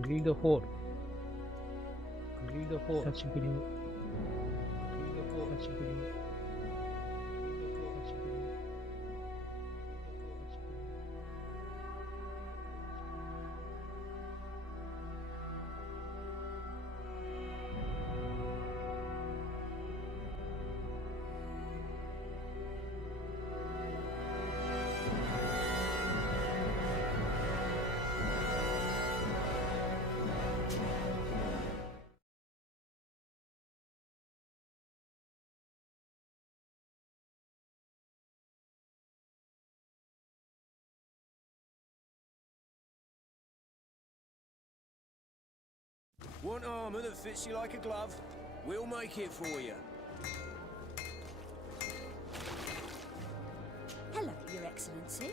Complete the fort. Complete the fort. Such a good. Complete the fort. Such a good. Want armour that fits you like a glove? We'll make it for you. Hello, Your Excellency.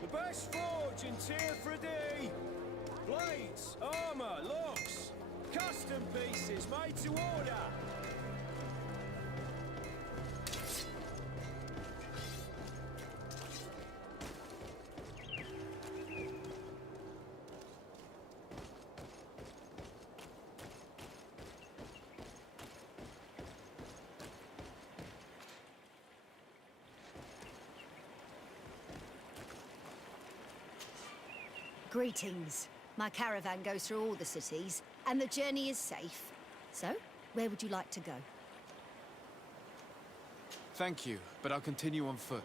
The best forge in tier for a day. Blades, armour, locks, custom pieces made to order. Greetings. My caravan goes through all the cities, and the journey is safe. So, where would you like to go? Thank you, but I'll continue on foot.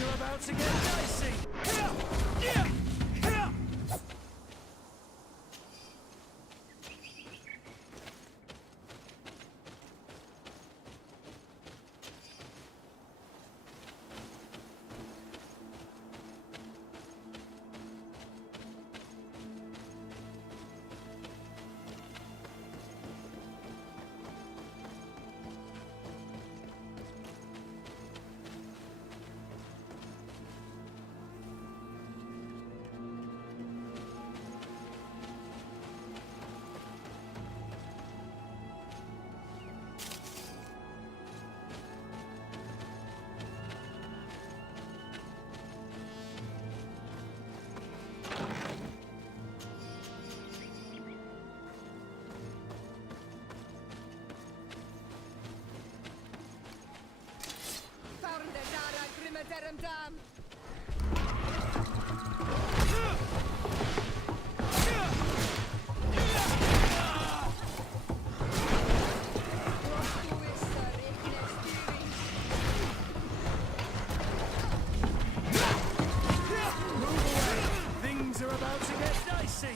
Things are about to get dicey. Yeah! Yeah! Yeah! Things are about to get dicey.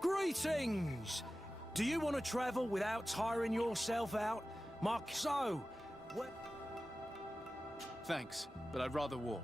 Greetings! Do you want to travel without tiring yourself out? Mark, so... Thanks, but I'd rather walk.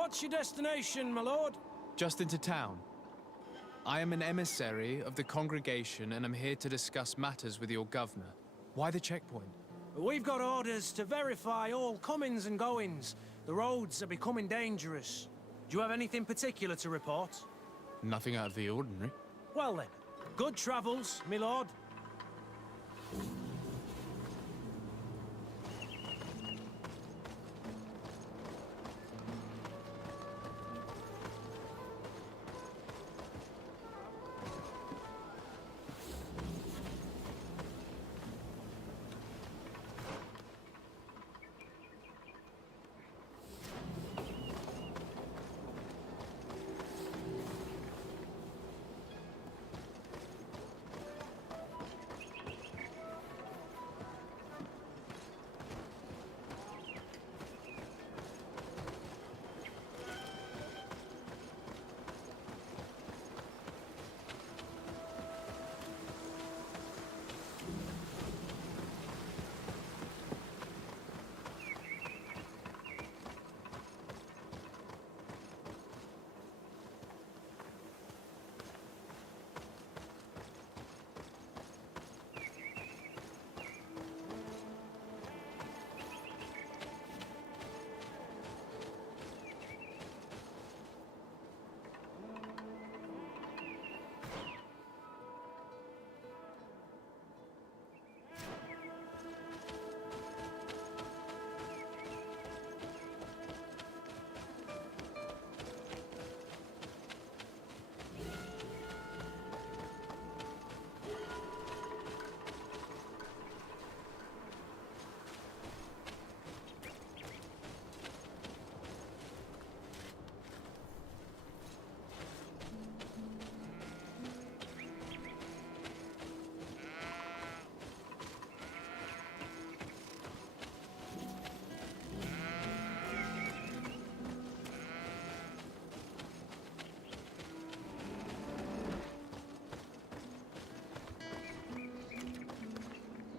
What's your destination, my lord? Just into town. I am an emissary of the congregation and am here to discuss matters with your governor. Why the checkpoint? We've got orders to verify all comings and goings. The roads are becoming dangerous. Do you have anything particular to report? Nothing out of the ordinary. Well then, good travels, my lord.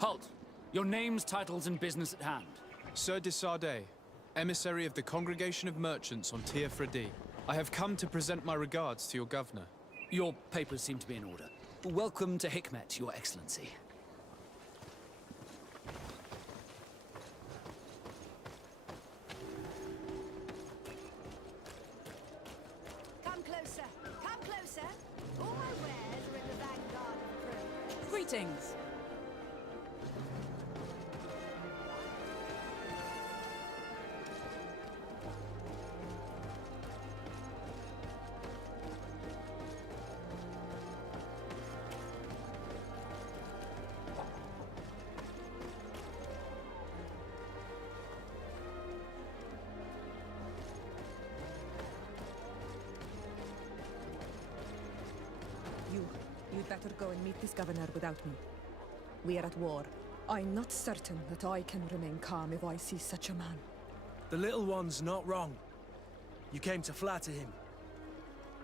Halt! Your names, titles, and business at hand. Sir de Sardet, emissary of the Congregation of Merchants on Tir Fredi. I have come to present my regards to your governor. Your papers seem to be in order. Welcome to Hikmet, Your Excellency. Come closer. Come closer. All my wares are in the vanguard of progress. Greetings. You'd better go and meet this governor without me. We are at war. I'm not certain that I can remain calm if I see such a man. The little one's not wrong. You came to flatter him.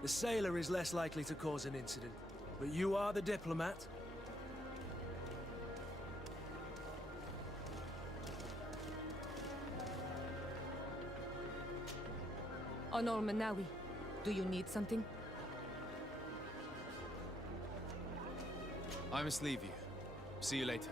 The sailor is less likely to cause an incident, but you are the diplomat. Honor Manawi, do you need something? I must leave you. See you later.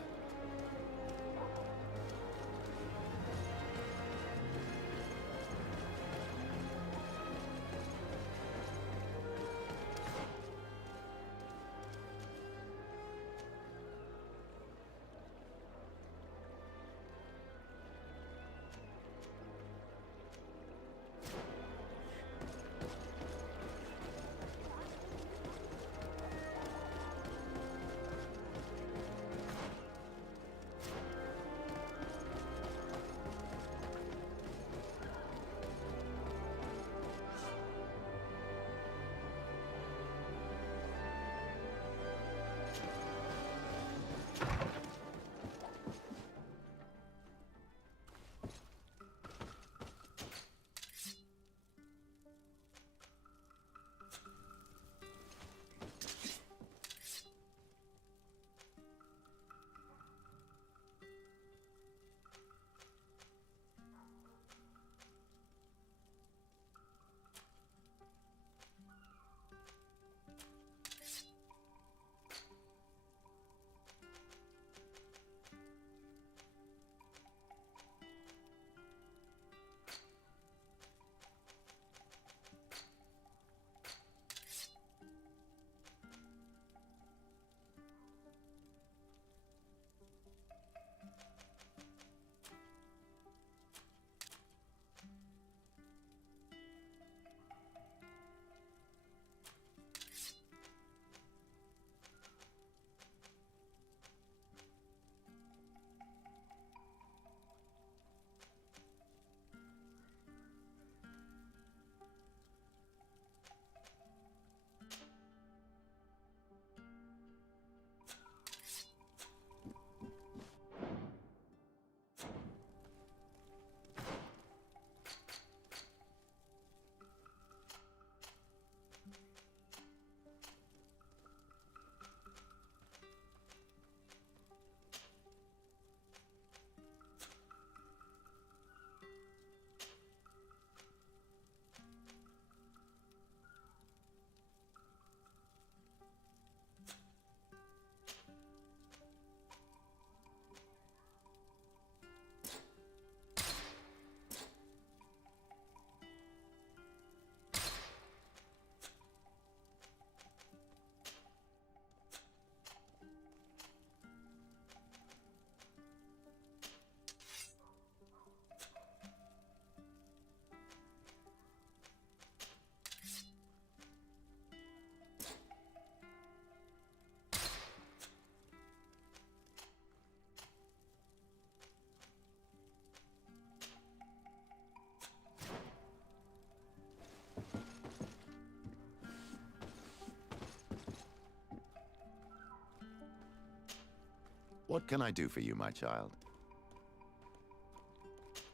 What can I do for you, my child?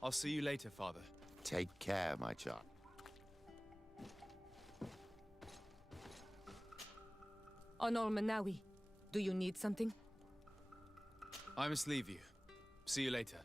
I'll see you later, Father. Take care, my child. Honor Manawi, do you need something? I must leave you. See you later.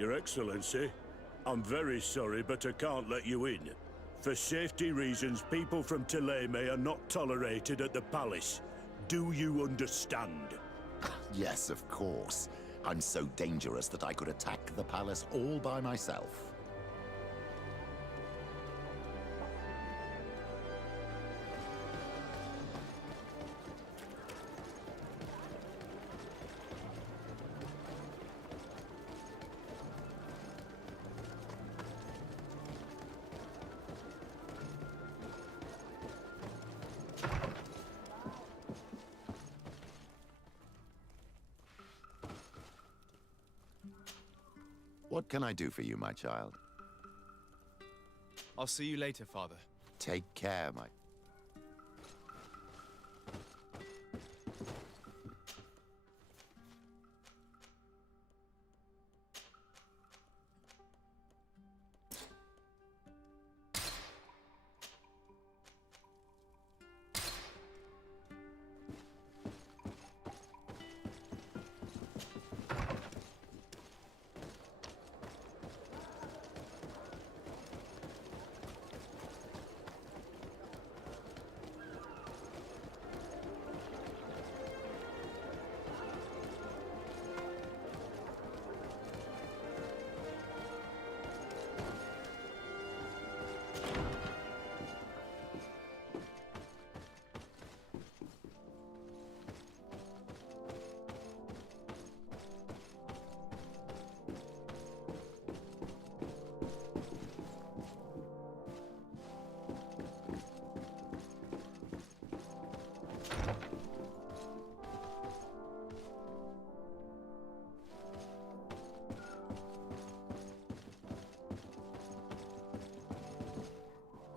Your Excellency, I'm very sorry, but I can't let you in. For safety reasons, people from Thélème are not tolerated at the palace. Do you understand? Yes, of course. I'm so dangerous that I could attack the palace all by myself. What can I do for you, my child? I'll see you later, Father. Take care, my...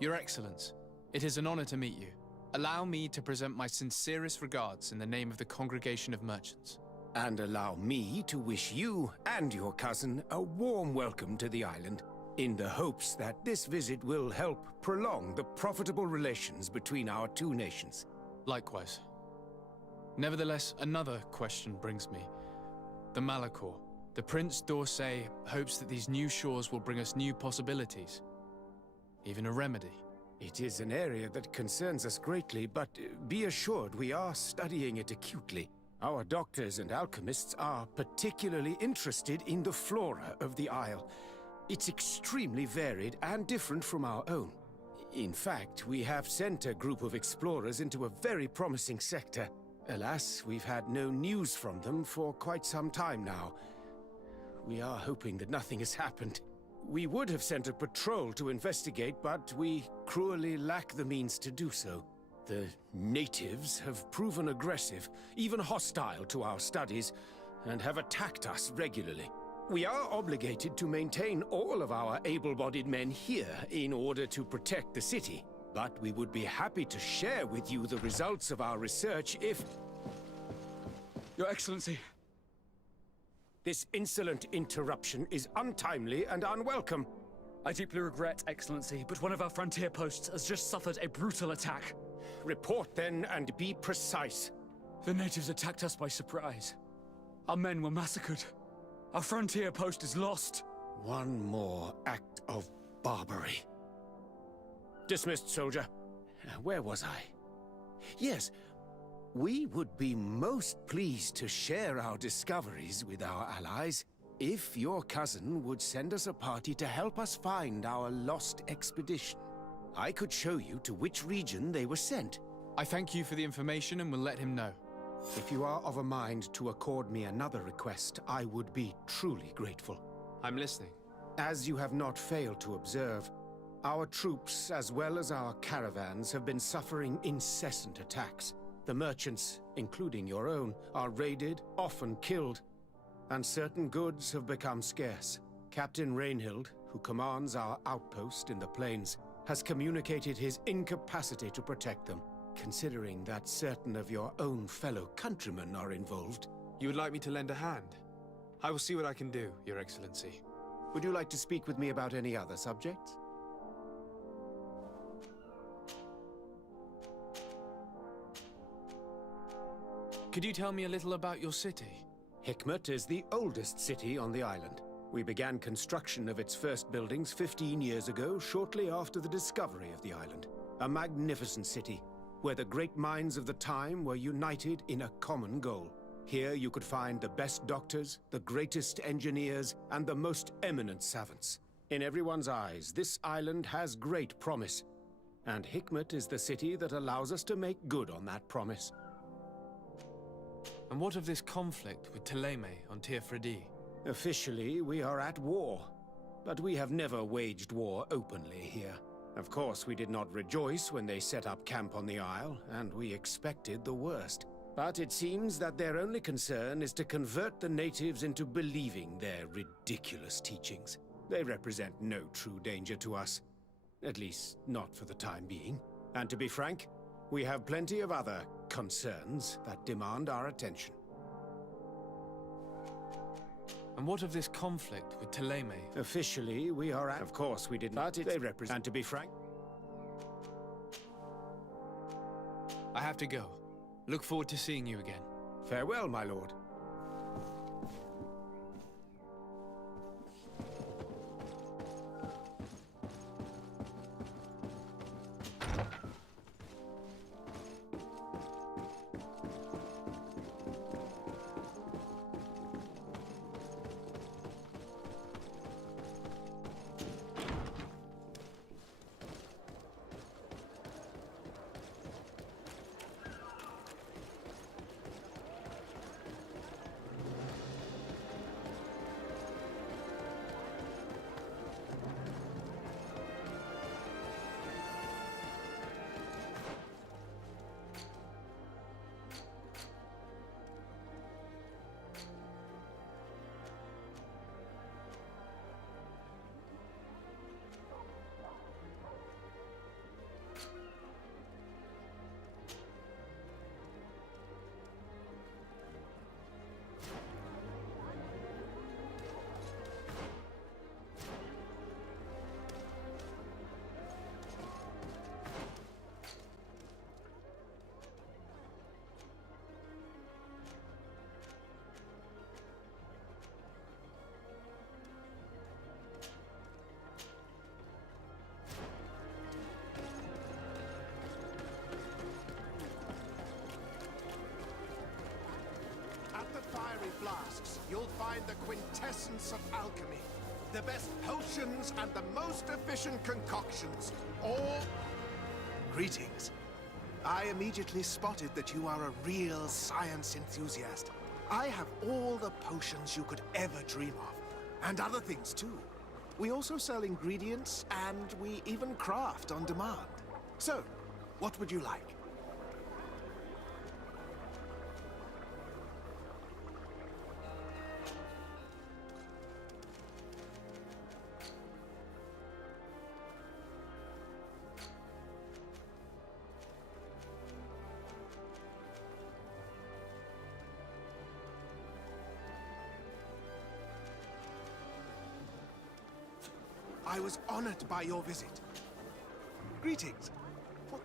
Your Excellence, it is an honor to meet you. Allow me to present my sincerest regards in the name of the Congregation of Merchants. And allow me to wish you and your cousin a warm welcome to the island, in the hopes that this visit will help prolong the profitable relations between our two nations. Likewise. Nevertheless, another question brings me. The Malachor. The Prince d'Orsay hopes that these new shores will bring us new possibilities. Even a remedy. It is an area that concerns us greatly, but be assured we are studying it acutely. Our doctors and alchemists are particularly interested in the flora of the Isle. It's extremely varied and different from our own. In fact, we have sent a group of explorers into a very promising sector. Alas, we've had no news from them for quite some time now. We are hoping that nothing has happened. We would have sent a patrol to investigate, but we cruelly lack the means to do so. The natives have proven aggressive, even hostile to our studies, and have attacked us regularly. We are obligated to maintain all of our able-bodied men here in order to protect the city. But we would be happy to share with you the results of our research if... Your Excellency. This insolent interruption is untimely and unwelcome. I deeply regret, Excellency, but one of our frontier posts has just suffered a brutal attack. Report then and be precise. The natives attacked us by surprise. Our men were massacred. Our frontier post is lost. One more act of barbarity. Dismissed, soldier. Where was I? Yes, we would be most pleased to share our discoveries with our allies if your cousin would send us a party to help us find our lost expedition. I could show you to which region they were sent. I thank you for the information and will let him know. If you are of a mind to accord me another request, I would be truly grateful. I'm listening. As you have not failed to observe, our troops, as well as our caravans, have been suffering incessant attacks. The merchants, including your own, are raided, often killed, and certain goods have become scarce. Captain Rainhild, who commands our outpost in the plains, has communicated his incapacity to protect them, considering that certain of your own fellow countrymen are involved. You would like me to lend a hand? I will see what I can do, Your Excellency. Would you like to speak with me about any other subjects? Could you tell me a little about your city? Hikmet is the oldest city on the island. We began construction of its first buildings 15 years ago, shortly after the discovery of the island. A magnificent city, where the great minds of the time were united in a common goal. Here you could find the best doctors, the greatest engineers, and the most eminent savants. In everyone's eyes, this island has great promise, and Hikmet is the city that allows us to make good on that promise. And what of this conflict with Thélème on Tir Freddy? Officially, we are at war, but we have never waged war openly here. Of course, we did not rejoice when they set up camp on the Isle, and we expected the worst. But it seems that their only concern is to convert the natives into believing their ridiculous teachings. They represent no true danger to us. At least, not for the time being. And to be frank, we have plenty of other concerns that demand our attention. And what of this conflict with Thélème? Officially, we are at... Of course, we didn't... But they represent... And to be frank... I have to go. Look forward to seeing you again. Farewell, my lord. find the quintessence of alchemy. The best potions and the most efficient concoctions. All... Greetings. I immediately spotted that you are a real science enthusiast. I have all the potions you could ever dream of. And other things too. We also sell ingredients, and we even craft on demand. So, what would you like? I was honored by your visit. Greetings. What?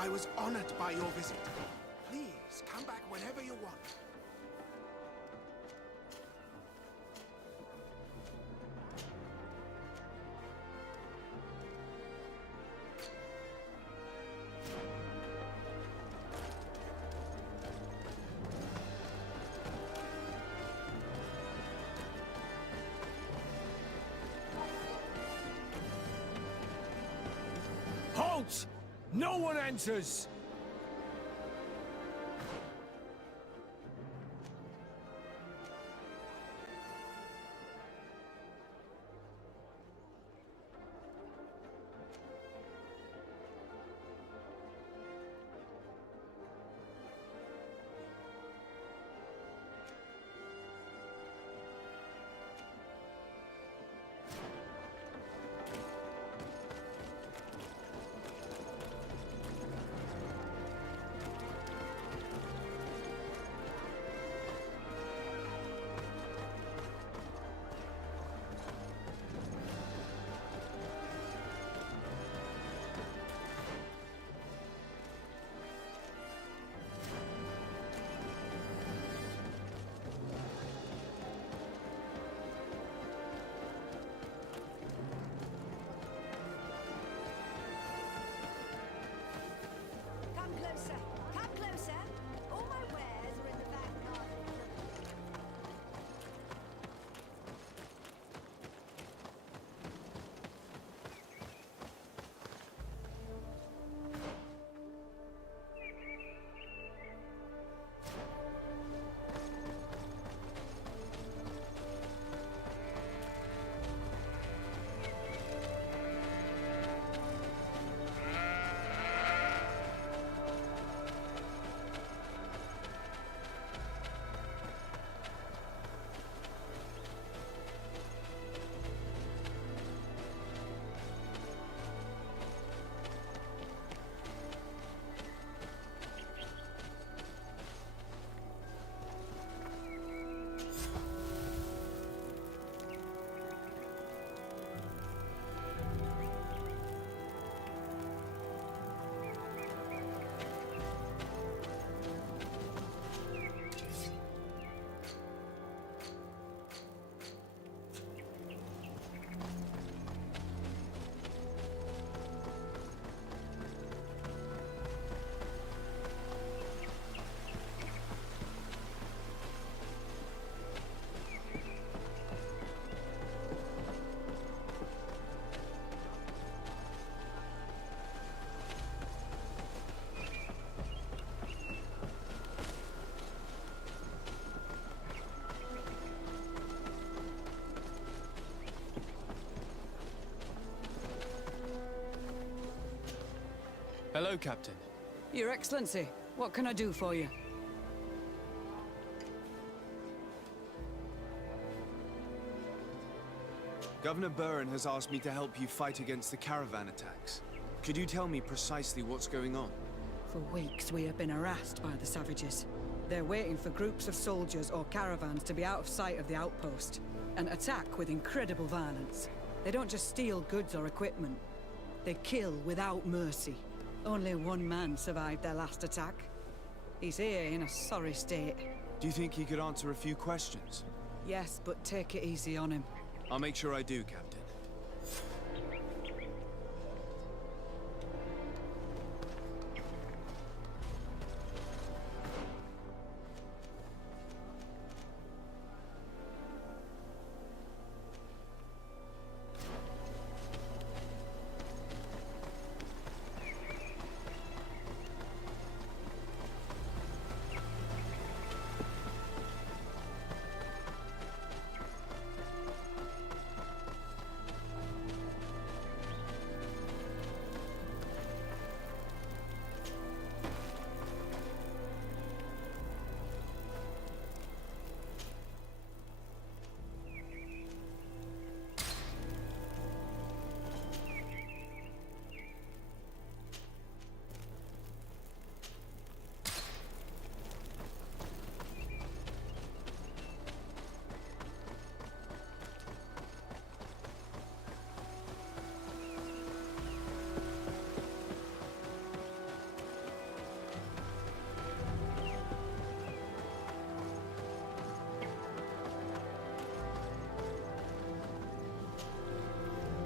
I was honored by your visit. Please, come back whenever you want. Halt! No one enters! Come closer. Come closer. All my wares are in the back garden. Hello, Captain. Your Excellency, what can I do for you? Governor Burren has asked me to help you fight against the caravan attacks. Could you tell me precisely what's going on? For weeks, we have been harassed by the savages. They're waiting for groups of soldiers or caravans to be out of sight of the outpost and attack with incredible violence. They don't just steal goods or equipment. They kill without mercy. Only one man survived their last attack. He's here in a sorry state. Do you think he could answer a few questions? Yes, but take it easy on him. I'll make sure I do, Captain.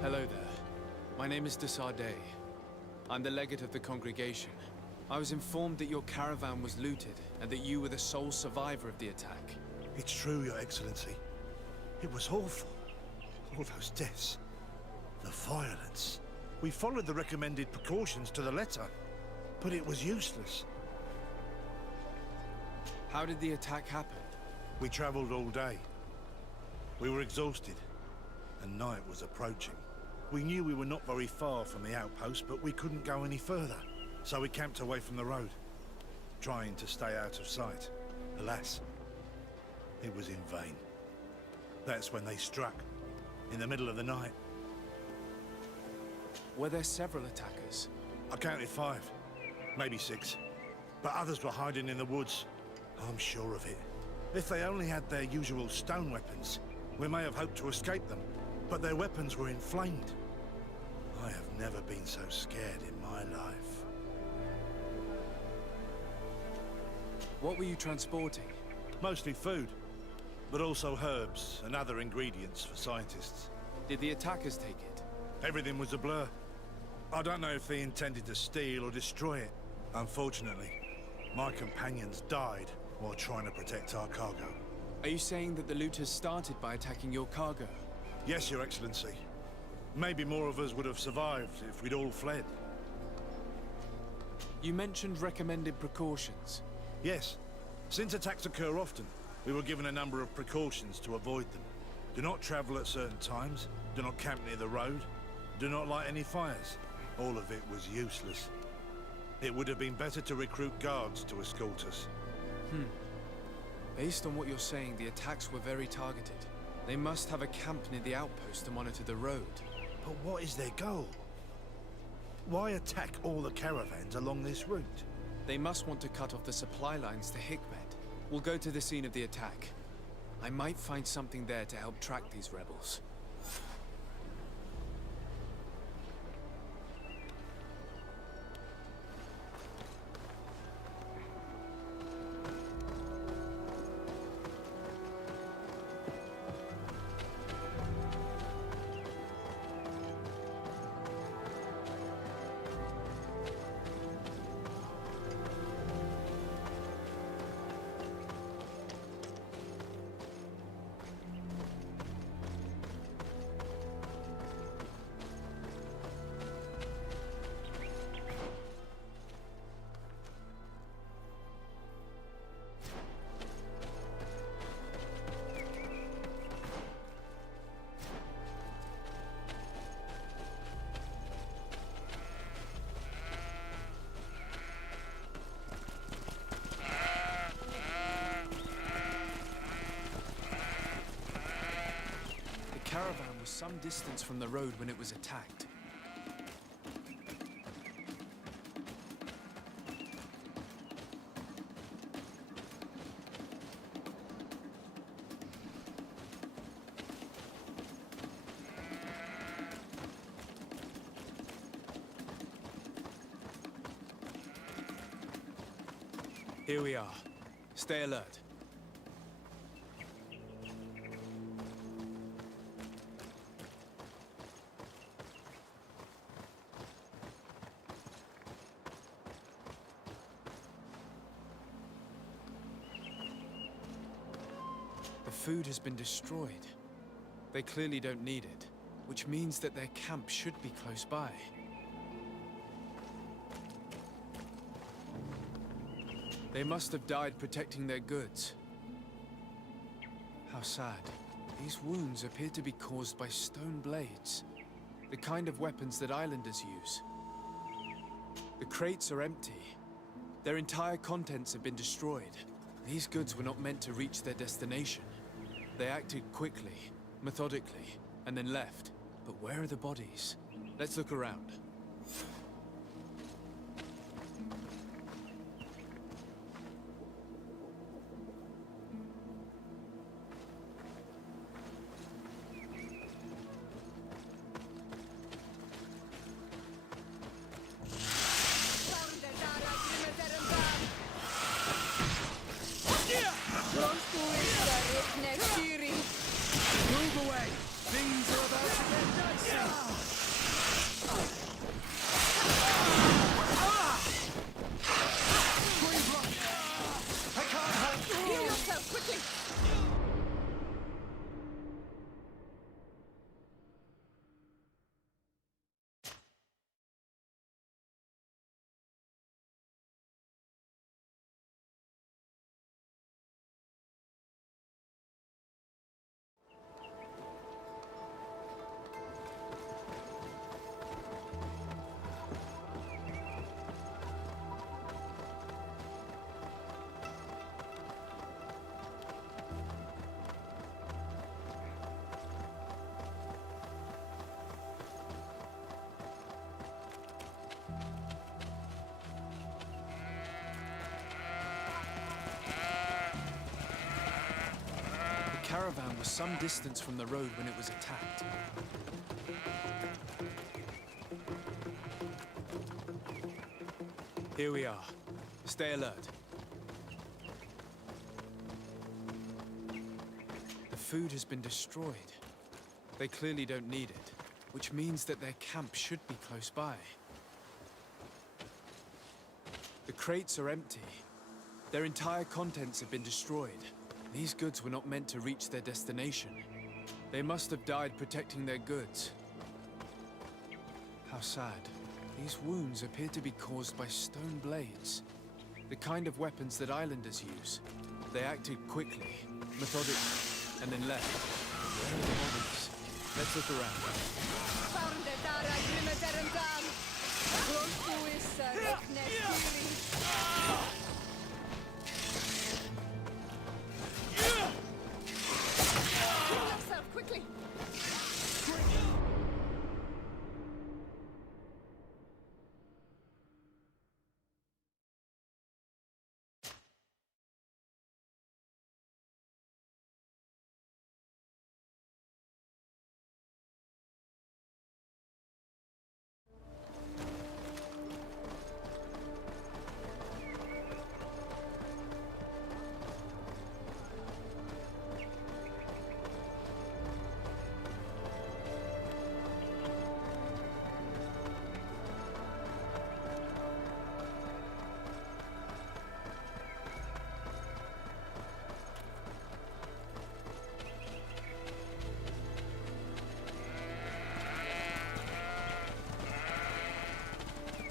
Hello there. My name is de Sardet. I'm the legate of the congregation. I was informed that your caravan was looted, and that you were the sole survivor of the attack. It's true, Your Excellency. It was awful. All those deaths. The violence. We followed the recommended precautions to the letter, but it was useless. How did the attack happen? We traveled all day. We were exhausted, and night was approaching. We knew we were not very far from the outpost, but we couldn't go any further. So we camped away from the road, trying to stay out of sight. Alas, it was in vain. That's when they struck, in the middle of the night. Were there several attackers? I counted 5, maybe 6. But others were hiding in the woods. I'm sure of it. If they only had their usual stone weapons, we may have hoped to escape them. But their weapons were inflamed. I have never been so scared in my life. What were you transporting? Mostly food, but also herbs and other ingredients for scientists. Did the attackers take it? Everything was a blur. I don't know if they intended to steal or destroy it. Unfortunately, my companions died while trying to protect our cargo. Are you saying that the looters started by attacking your cargo? Yes, Your Excellency. Maybe more of us would have survived if we'd all fled. You mentioned recommended precautions. Yes. Since attacks occur often, we were given a number of precautions to avoid them. Do not travel at certain times, do not camp near the road, do not light any fires. All of it was useless. It would have been better to recruit guards to escort us. Based on what you're saying, the attacks were very targeted. They must have a camp near the outpost to monitor the road. But what is their goal? Why attack all the caravans along this route? They must want to cut off the supply lines to Hikmet. We'll go to the scene of the attack. I might find something there to help track these rebels. was some distance from the road when it was attacked. Here we are. Stay alert. The food has been destroyed. They clearly don't need it, which means that their camp should be close by. They must have died protecting their goods. How sad. These wounds appear to be caused by stone blades, the kind of weapons that islanders use. The crates are empty. Their entire contents have been destroyed. These goods were not meant to reach their destination. They acted quickly, methodically, and then left. But where are the bodies? Let's look around. Move away! Things are about to get dicey! Heal yourself, quickly! The caravan was some distance from the road when it was attacked. Here we are. Stay alert. The food has been destroyed. They clearly don't need it, which means that their camp should be close by. The crates are empty. Their entire contents have been destroyed. These goods were not meant to reach their destination. They must have died protecting their goods. How sad. These wounds appear to be caused by stone blades, the kind of weapons that islanders use. They acted quickly, methodically, and then left. Where are the bodies? Let's look around. Heal yourself, quickly!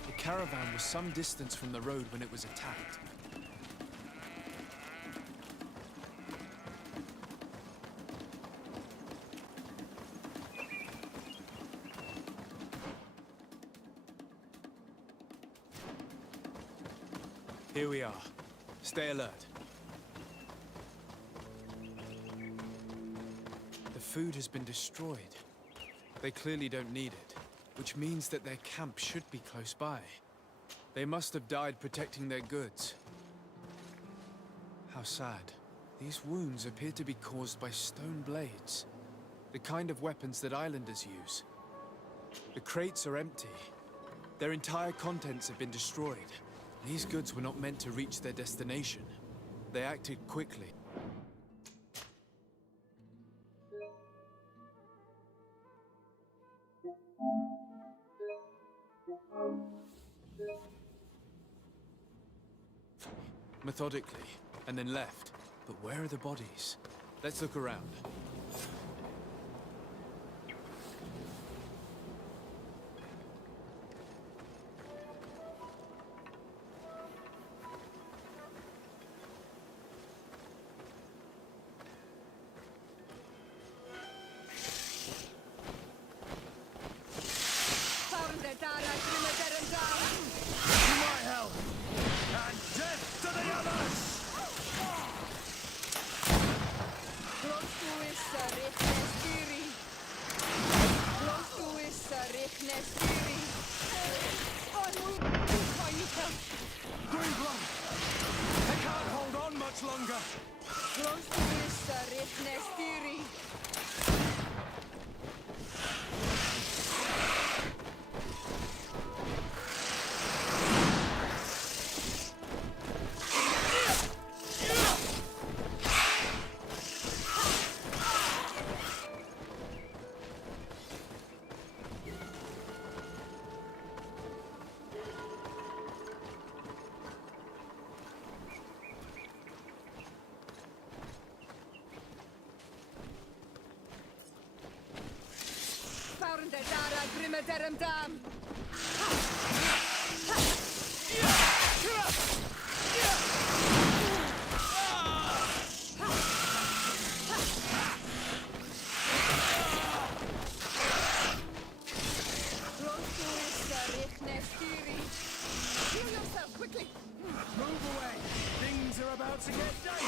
The caravan was some distance from the road when it was attacked. Here we are. Stay alert. The food has been destroyed. They clearly don't need it, which means that their camp should be close by. They must have died protecting their goods. How sad. These wounds appear to be caused by stone blades, the kind of weapons that islanders use. The crates are empty. Their entire contents have been destroyed. These goods were not meant to reach their destination. They acted quickly. Methodically, and then left. But where are the bodies? Let's look around. To my help! And death to the others! Greenblood! They can't hold on much longer! Heal yourself, quickly! Move away! Things are about to get dicey!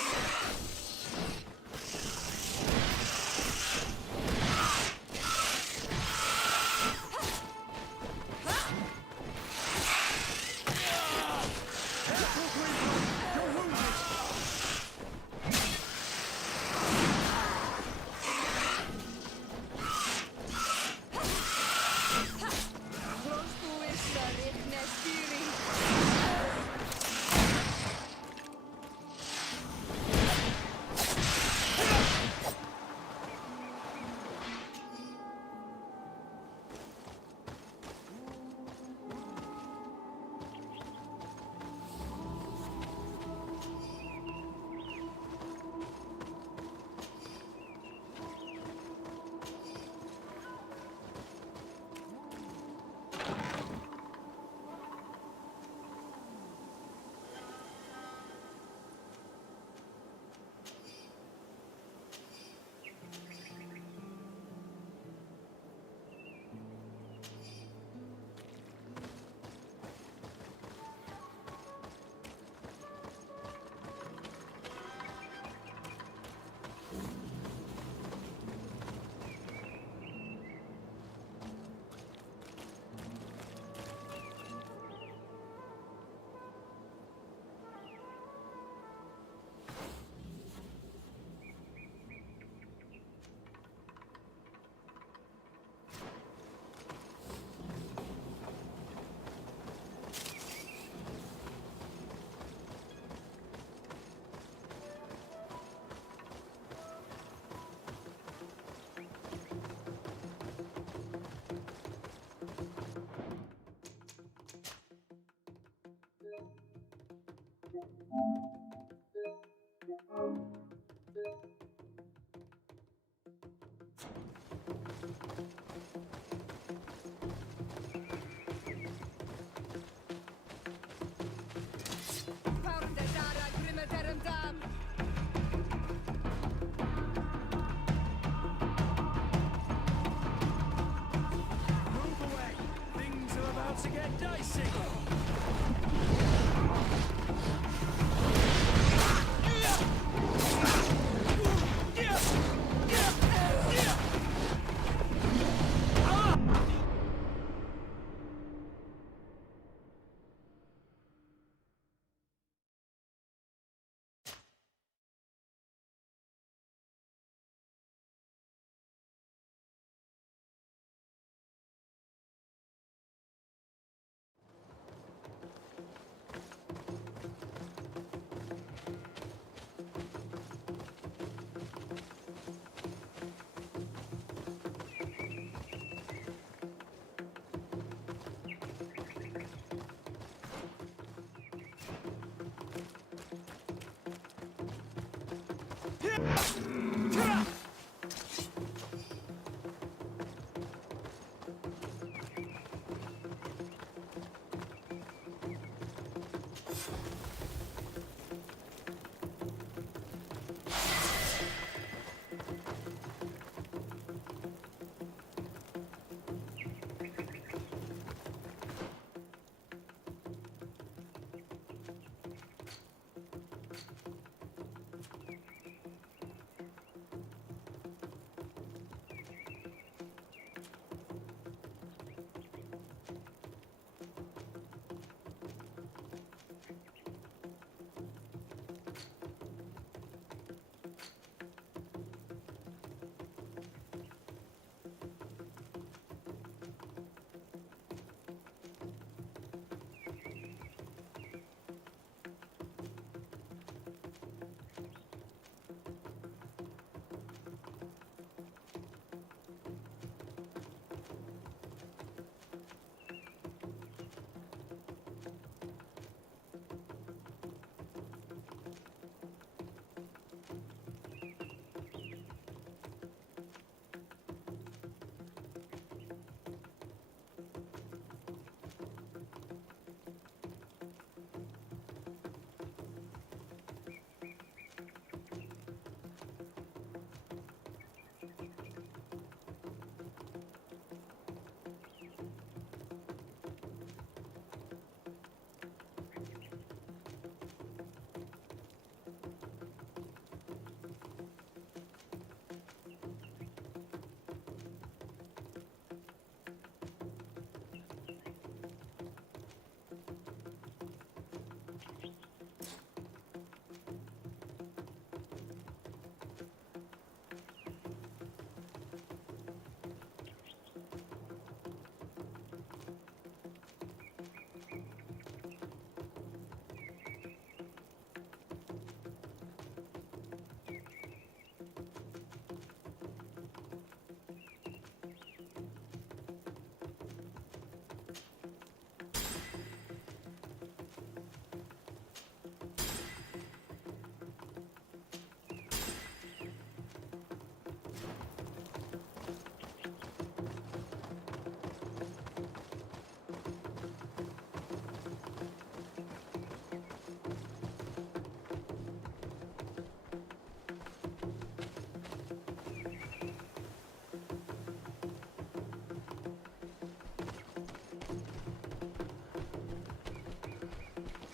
To get dicey!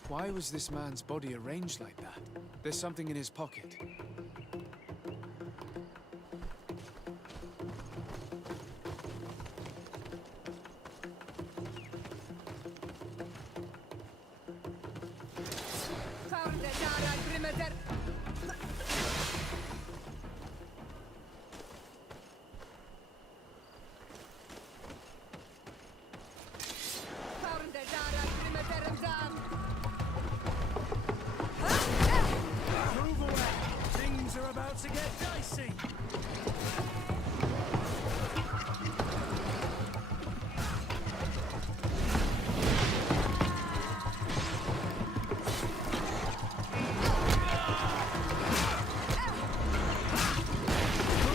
Why was this man's body arranged like that? There's something in his pocket. Move away! Things are about to get dicey!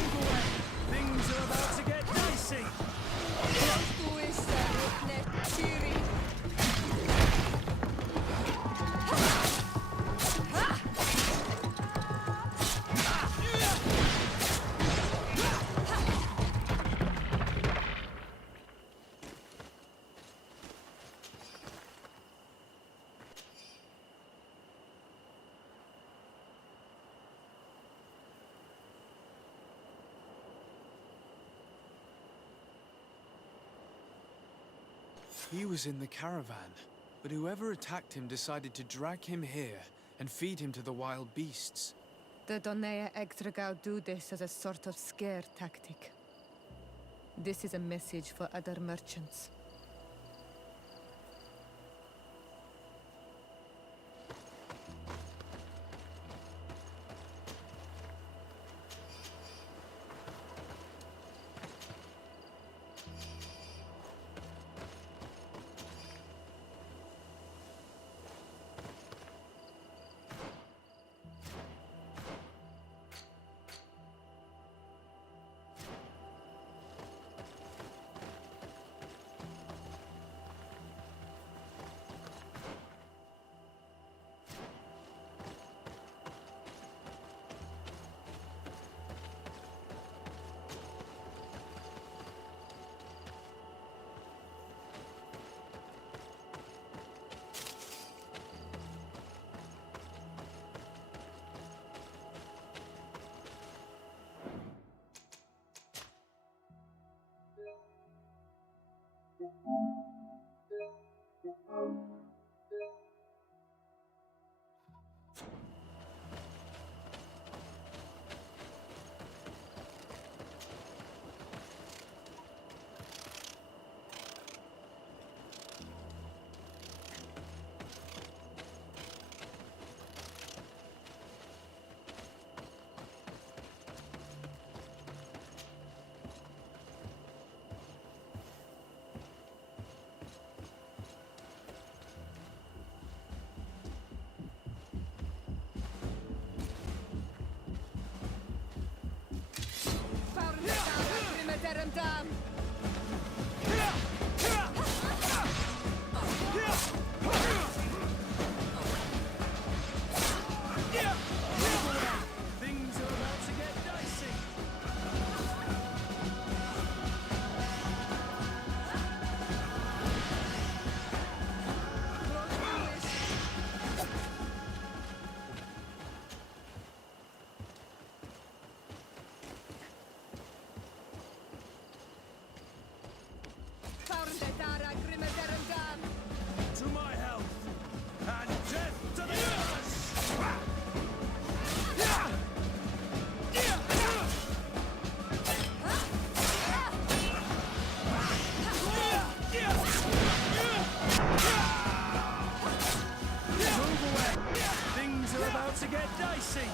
Move away! Things are about to get dicey! He was in the caravan, but whoever attacked him decided to drag him here and feed him to the wild beasts. The Donea Egdragau do this as a sort of scare tactic. This is a message for other merchants. Derendam! Things are about to get dicey. To my health, and death to the others! Move away! Things are about to get dicey!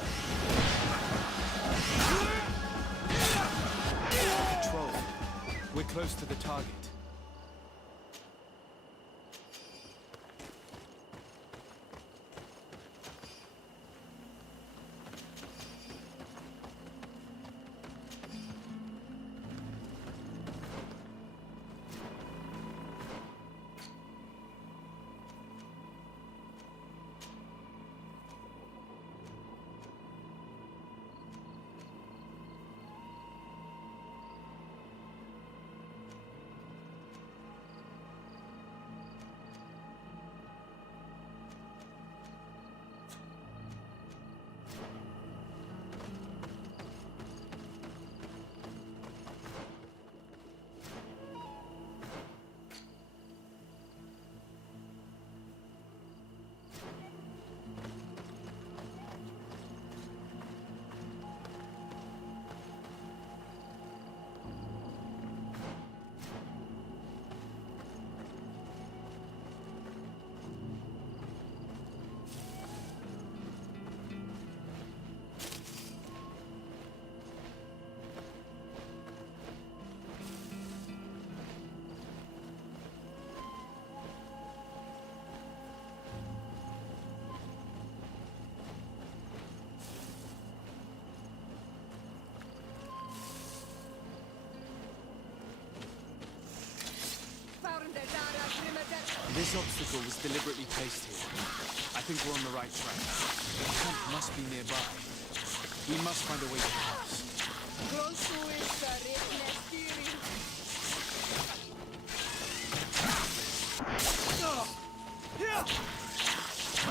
Patrol. We're close to the target. This obstacle was deliberately placed here. I think we're on the right track. The camp must be nearby. We must find a way to pass.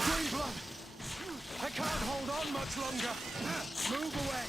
Green blood! I can't hold on much longer! Move away!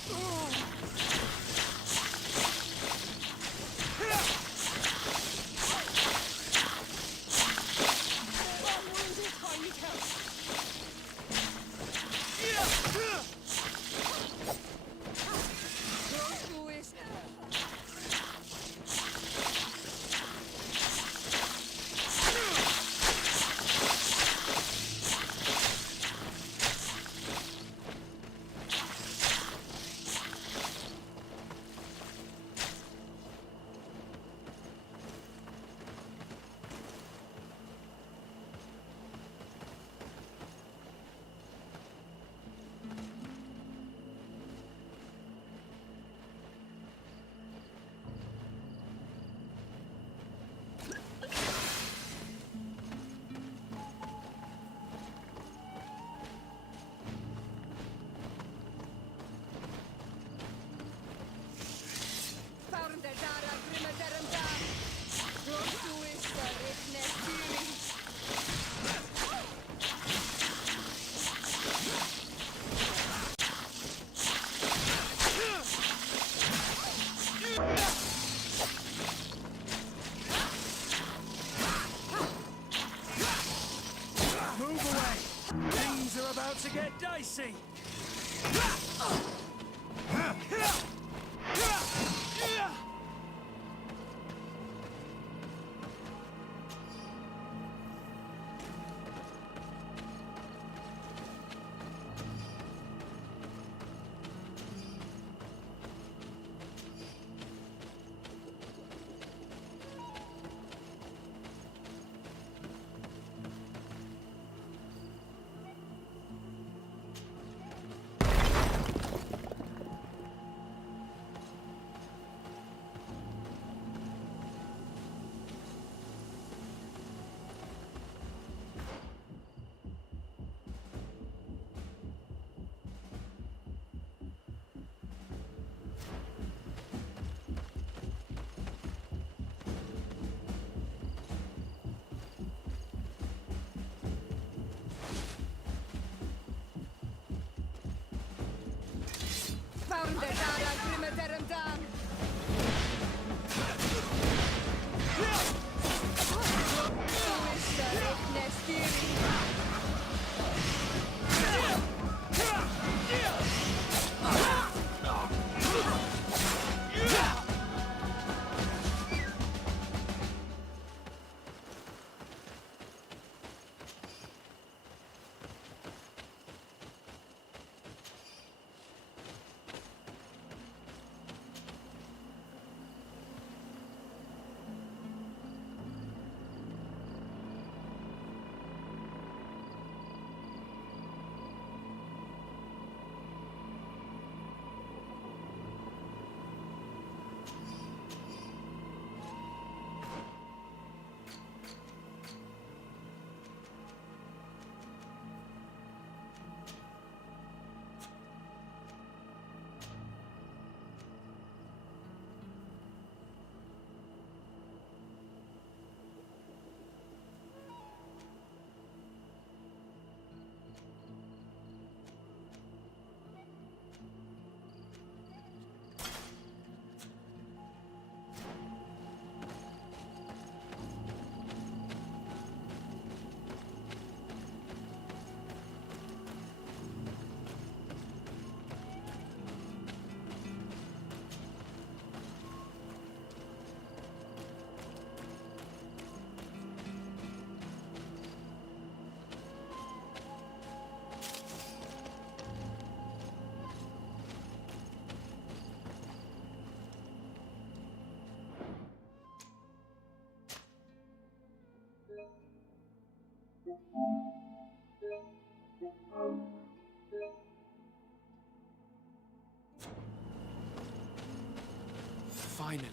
Finally.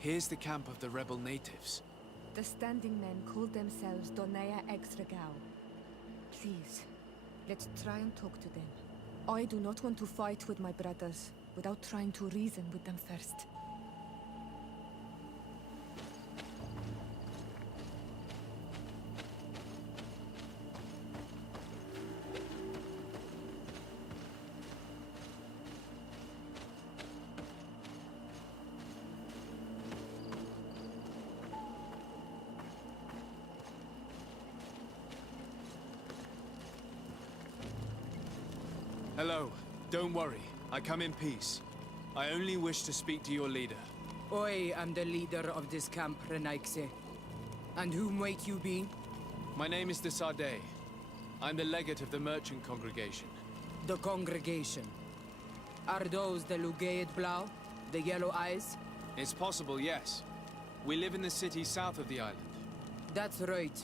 Here's the camp of the rebel natives. The standing men call themselves Donea Exregao. Please, let's try and talk to them. I do not want to fight with my brothers without trying to reason with them first. Hello. Don't worry. I come in peace. I only wish to speak to your leader. I am the leader of this camp, Renaikse. And whom might you be? My name is de Sardet. I'm the legate of the merchant congregation. The congregation. Are those the Lugaid Blau? The Yellow Eyes? It's possible, yes. We live in the city south of the island. That's right.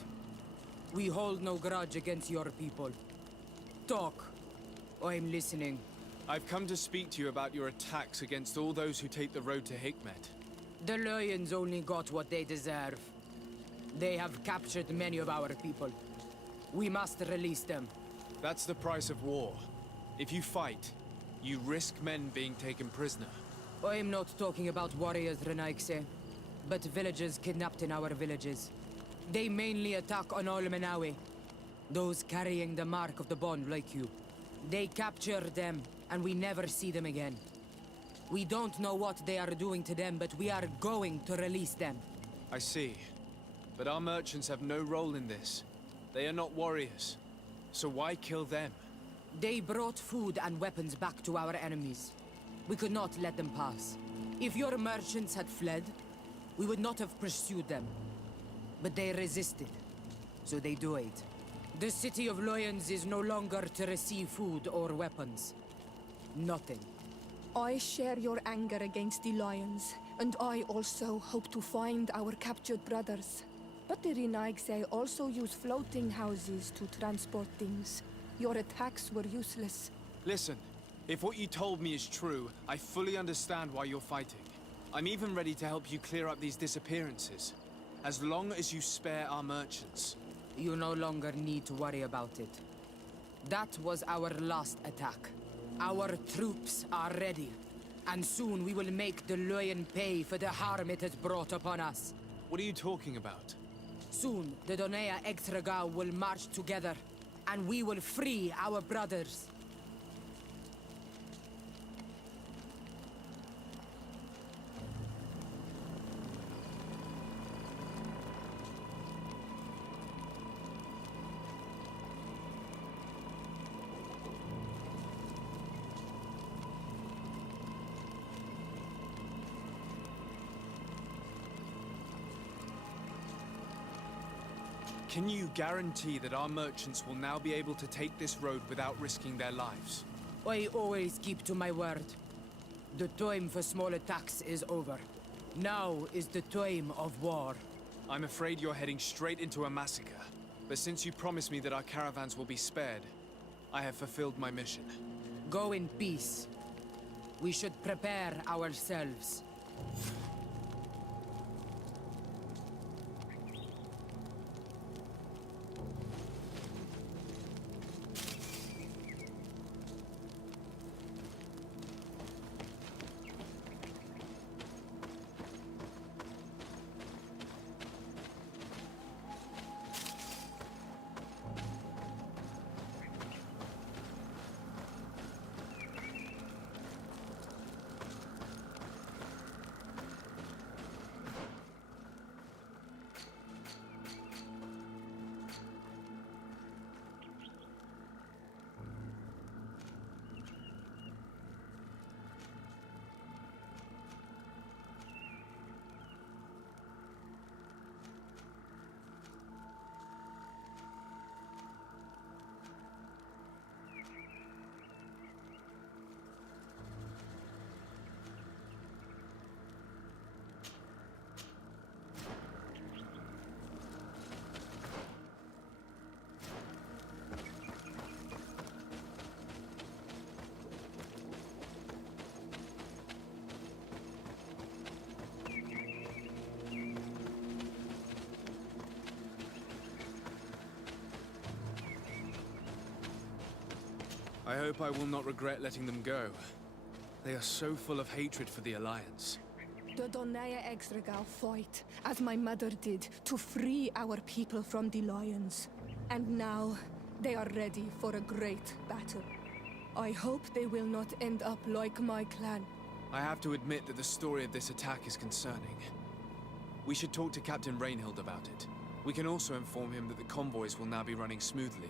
We hold no grudge against your people. Talk. I'm listening. I've come to speak to you about your attacks against all those who take the road to Hikmet. The Lions only got what they deserve. They have captured many of our people. We must release them. That's the price of war. If you fight, you risk men being taken prisoner. I'm not talking about warriors, Renaikse, but villagers kidnapped in our villages. They mainly attack on Olmenawe, those carrying the mark of the bond like you. They capture them, and we never see them again. We don't know what they are doing to them, but we are going to release them. I see. But our merchants have no role in this. They are not warriors. So why kill them? They brought food and weapons back to our enemies. We could not let them pass. If your merchants had fled, we would not have pursued them. But they resisted, so they died. The city of Lions is no longer to receive food or weapons. Nothing. I share your anger against the Lions, and I also hope to find our captured brothers. But the Renaigse also use floating houses to transport things. Your attacks were useless. Listen, if what you told me is true, I fully understand why you're fighting. I'm even ready to help you clear up these disappearances. As long as you spare our merchants. You no longer need to worry about it. That was our last attack. Our troops are ready. And soon we will make the Lion pay for the harm it has brought upon us. What are you talking about? Soon, the Donea Extraga will march together, and we will free our brothers. Can you guarantee that our merchants will now be able to take this road without risking their lives? I always keep to my word. The time for small attacks is over. Now is the time of war. I'm afraid you're heading straight into a massacre. But since you promised me that our caravans will be spared, I have fulfilled my mission. Go in peace. We should prepare ourselves. I hope I will not regret letting them go. They are so full of hatred for the Alliance. The Donaya Exregal fought, as my mother did, to free our people from the lions. And now, they are ready for a great battle. I hope they will not end up like my clan. I have to admit that the story of this attack is concerning. We should talk to Captain Rainhild about it. We can also inform him that the convoys will now be running smoothly.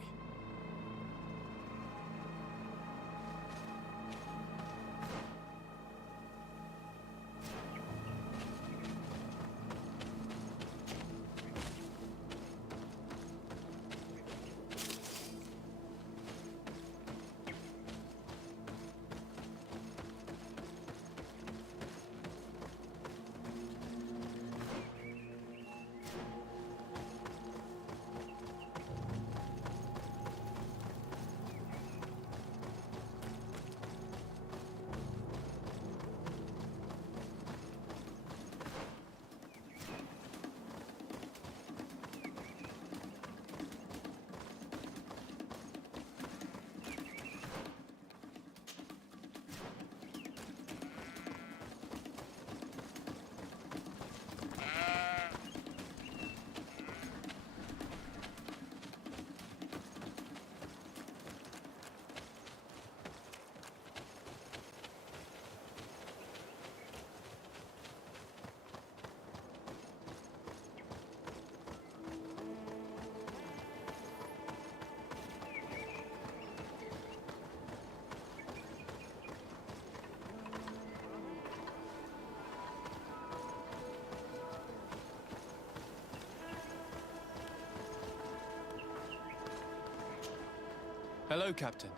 Hello, Captain.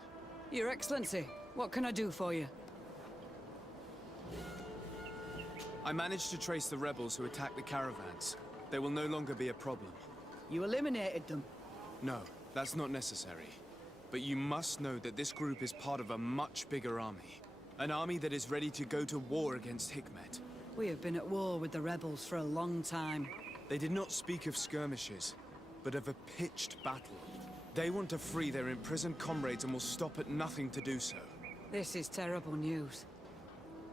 Your Excellency, what can I do for you? I managed to trace the rebels who attacked the caravans. They will no longer be a problem. You eliminated them? No, that's not necessary. But you must know that this group is part of a much bigger army. An army that is ready to go to war against Hikmet. We have been at war with the rebels for a long time. They did not speak of skirmishes, but of a pitched battle. They want to free their imprisoned comrades and will stop at nothing to do so. This is terrible news.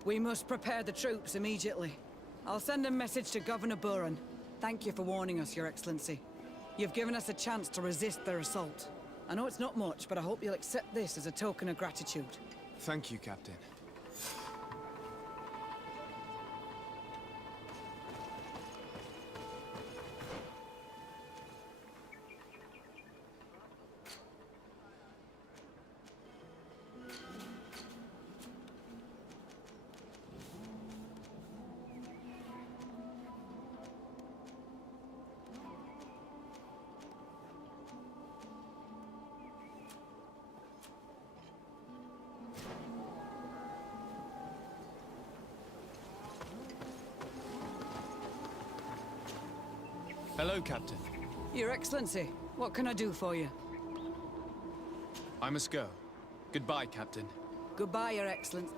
We must prepare the troops immediately. I'll send a message to Governor Buran. Thank you for warning us, Your Excellency. You've given us a chance to resist their assault. I know it's not much, but I hope you'll accept this as a token of gratitude. Thank you, Captain. Hello, Captain. Your Excellency, what can I do for you? I must go. Goodbye, Captain. Goodbye, Your Excellency.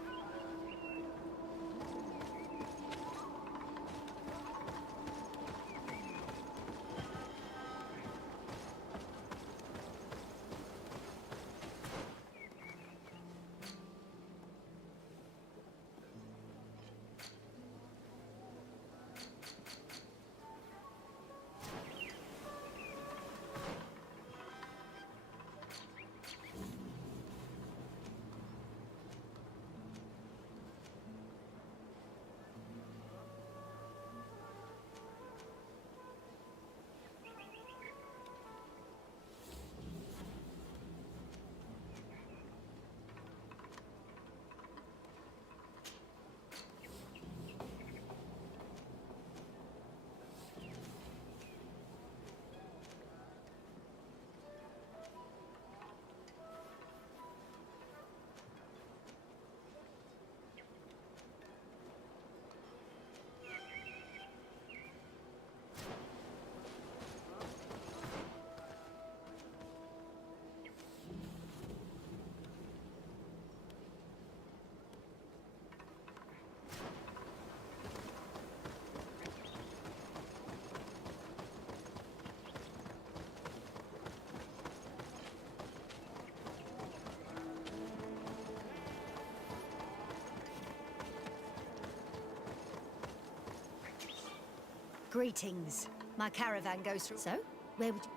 Greetings. My caravan goes through. So, where would you...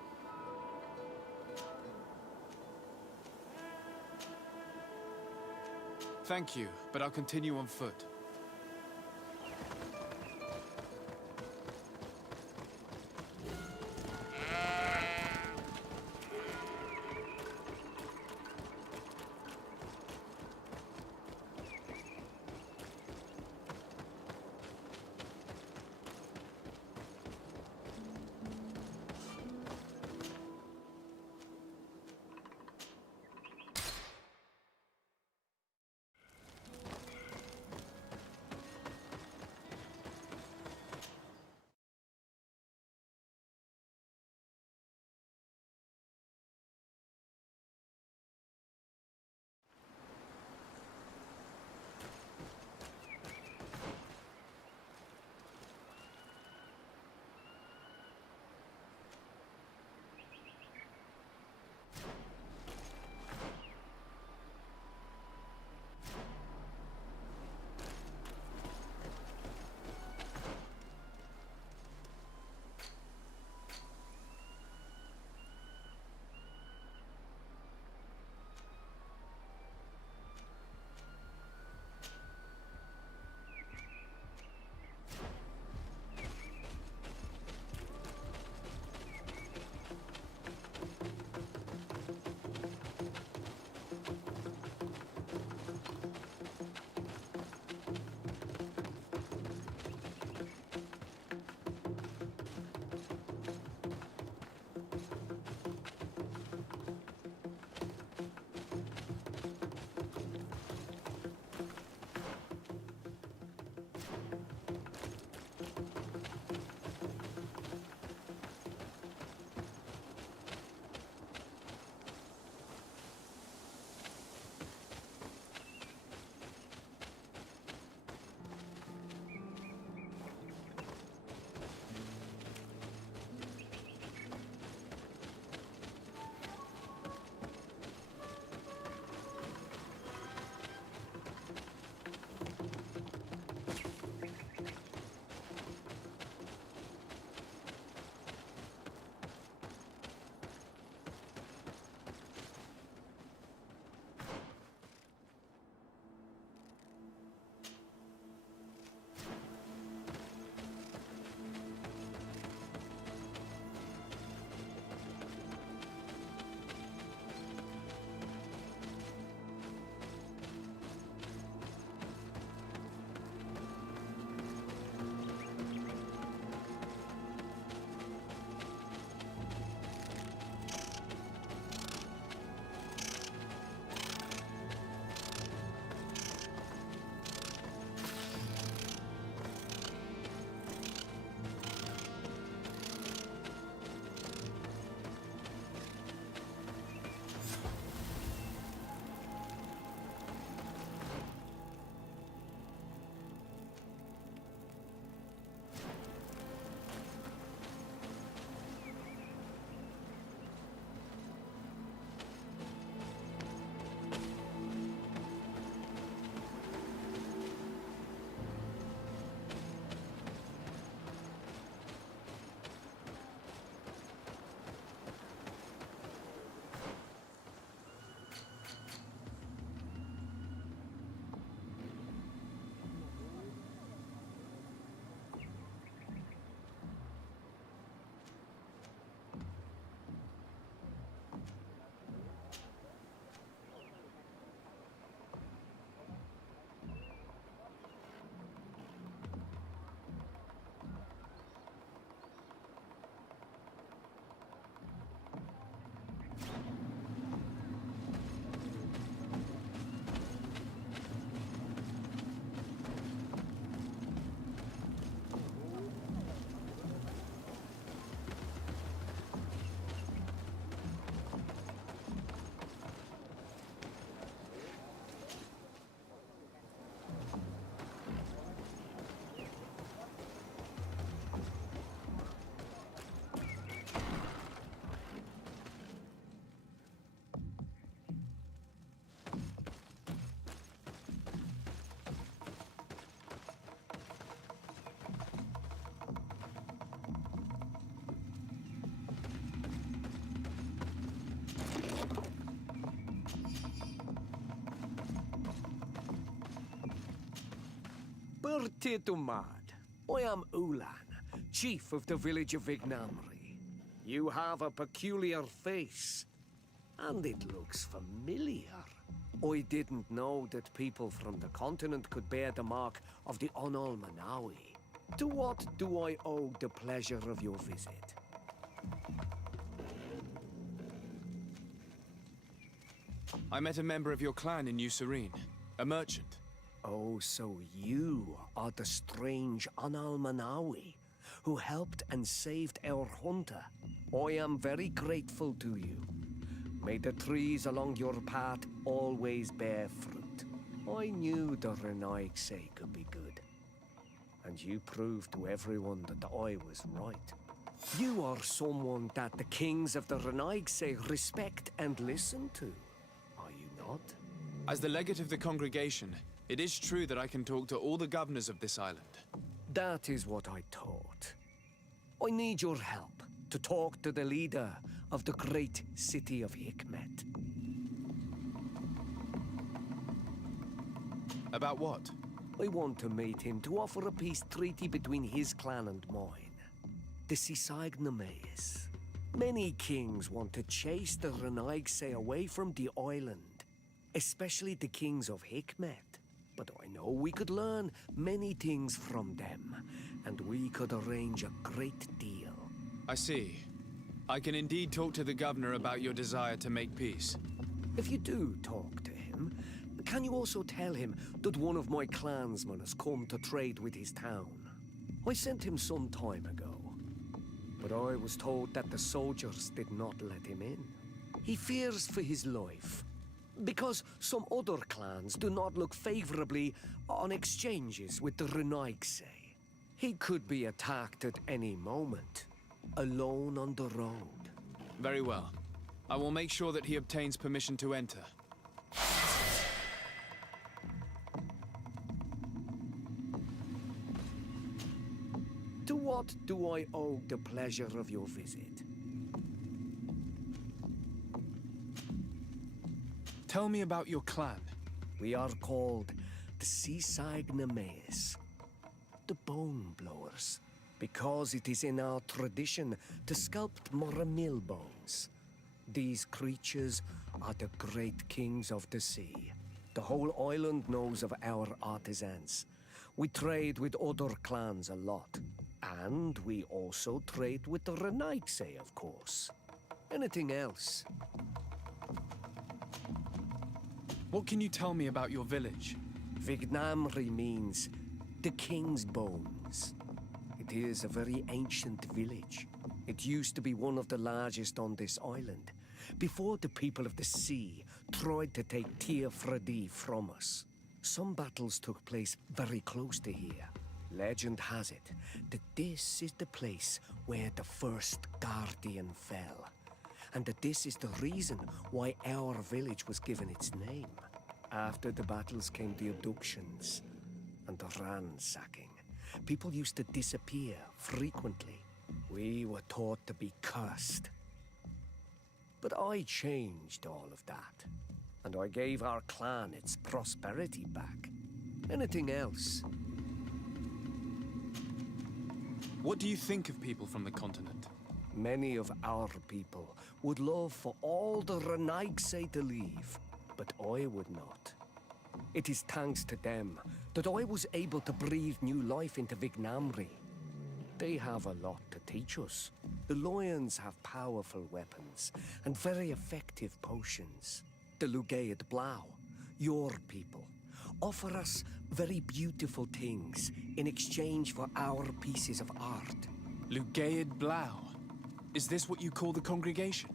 Thank you, but I'll continue on foot. here to Mad. I am Ulan, chief of the village of Vignamri. You have a peculiar face, and it looks familiar. I didn't know that people from the continent could bear the mark of the Onol Manawi. To what do I owe the pleasure of your visit? I met a member of your clan in New Serene, a merchant. Oh, so you are the strange Onol Manawi who helped and saved our hunter. I am very grateful to you. May the trees along your path always bear fruit. I knew the Renaigse could be good. And you proved to everyone that I was right. You are someone that the kings of the Renaigse respect and listen to. Are you not? As the legate of the congregation, it is true that I can talk to all the governors of this island. That is what I thought. I need your help to talk to the leader of the great city of Hikmet. About what? I want to meet him to offer a peace treaty between his clan and mine. The Sisagnameis. Many kings want to chase the Renaigse away from the island, especially the kings of Hikmet. But I know we could learn many things from them, and we could arrange a great deal. I see. I can indeed talk to the governor about your desire to make peace. If you do talk to him, can you also tell him that one of my clansmen has come to trade with his town? I sent him some time ago, but I was told that the soldiers did not let him in. He fears for his life, because some other clans do not look favorably on exchanges with the Renaigse. He could be attacked at any moment, alone on the road. Very well. I will make sure that he obtains permission to enter. To what do I owe the pleasure of your visit? Tell me about your clan. We are called the Sisagnameis, the Bone Blowers, because it is in our tradition to sculpt Moramil bones. These creatures are the great kings of the sea. The whole island knows of our artisans. We trade with other clans a lot. And we also trade with the Renaigse, of course. Anything else? What can you tell me about your village? Vignamri means the king's bones. It is a very ancient village. It used to be one of the largest on this island, before the people of the sea tried to take Tir Fredi from us. Some battles took place very close to here. Legend has it that this is the place where the first Guardian fell, and that this is the reason why our village was given its name. After the battles came the abductions and the ransacking. People used to disappear frequently. We were taught to be cursed. But I changed all of that, and I gave our clan its prosperity back. Anything else? What do you think of people from the continent? Many of our people would love for all the Renaigse to leave, but I would not. It is thanks to them that I was able to breathe new life into Vignamri. They have a lot to teach us. The lions have powerful weapons and very effective potions. The Lugaid Blau, your people, offer us very beautiful things in exchange for our pieces of art. Lugaid Blau? Is this what you call the congregation?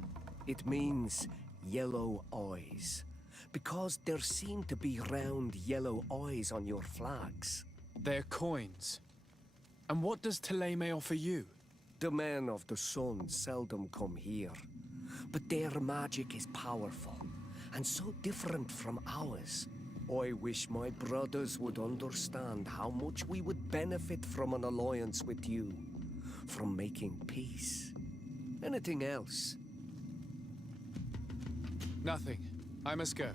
It means yellow eyes, because there seem to be round yellow eyes on your flags. They're coins. And what does Thélème offer you? The men of the sun seldom come here, but their magic is powerful, and so different from ours. I wish my brothers would understand how much we would benefit from an alliance with you, from making peace. Anything else? Nothing. I must go.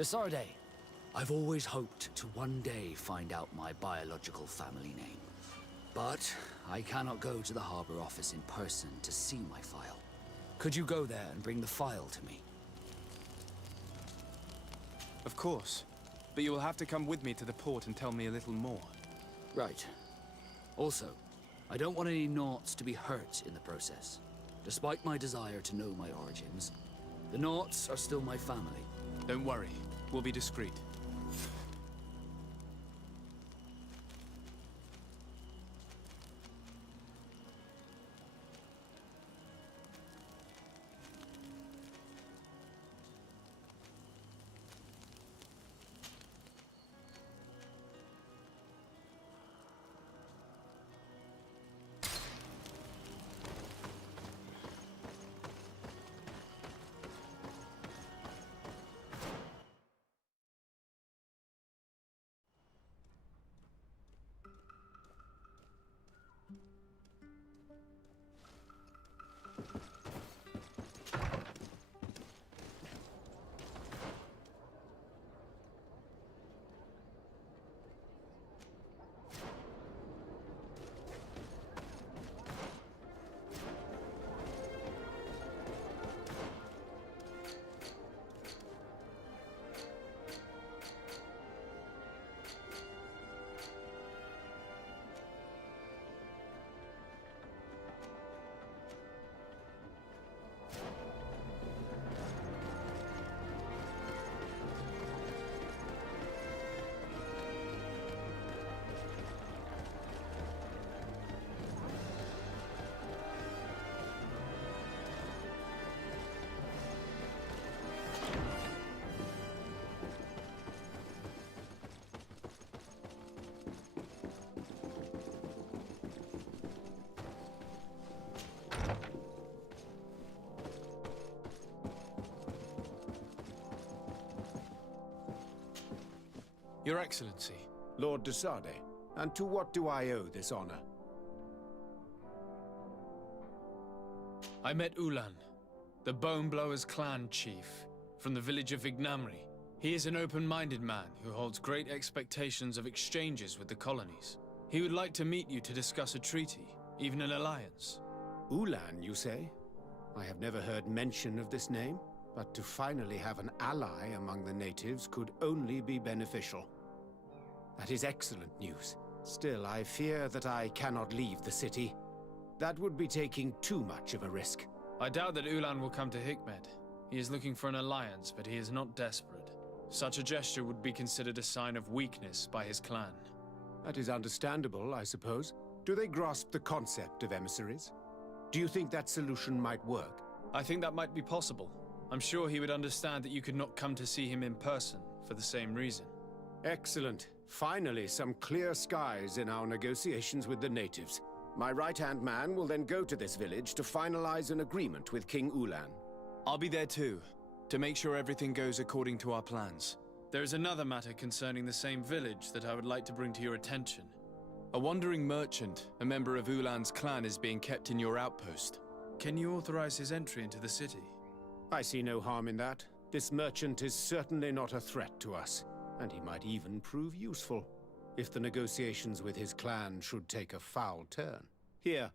Desarde, I've always hoped to one day find out my biological family name. But I cannot go to the harbor office in person to see my file. Could you go there and bring the file to me? Of course. But you will have to come with me to the port and tell me a little more. Right. Also, I don't want any Naughts to be hurt in the process. Despite my desire to know my origins, the Naughts are still my family. Don't worry. We'll be discreet. Your Excellency. Lord de Sade, and to what do I owe this honor? I met Ulan, the Boneblower's clan chief, from the village of Vignamri. He is an open-minded man who holds great expectations of exchanges with the colonies. He would like to meet you to discuss a treaty, even an alliance. Ulan, you say? I have never heard mention of this name, but to finally have an ally among the natives could only be beneficial. That is excellent news. Still, I fear that I cannot leave the city. That would be taking too much of a risk. I doubt that Ulan will come to Hikmed. He is looking for an alliance, but he is not desperate. Such a gesture would be considered a sign of weakness by his clan. That is understandable, I suppose. Do they grasp the concept of emissaries? Do you think that solution might work? I think that might be possible. I'm sure he would understand that you could not come to see him in person for the same reason. Excellent. Finally, some clear skies in our negotiations with the natives. My right-hand man will then go to this village to finalize an agreement with King Ulan. I'll be there too, to make sure everything goes according to our plans. There is another matter concerning the same village that I would like to bring to your attention. A wandering merchant, a member of Ulan's clan, is being kept in your outpost. Can you authorize his entry into the city? I see no harm in that. This merchant is certainly not a threat to us, and he might even prove useful, if the negotiations with his clan should take a foul turn. Here,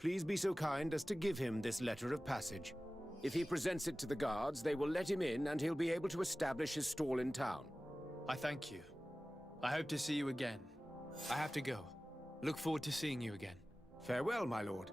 please be so kind as to give him this letter of passage. If he presents it to the guards, they will let him in and he'll be able to establish his stall in town. I thank you. I hope to see you again. I have to go. Look forward to seeing you again. Farewell, my lord.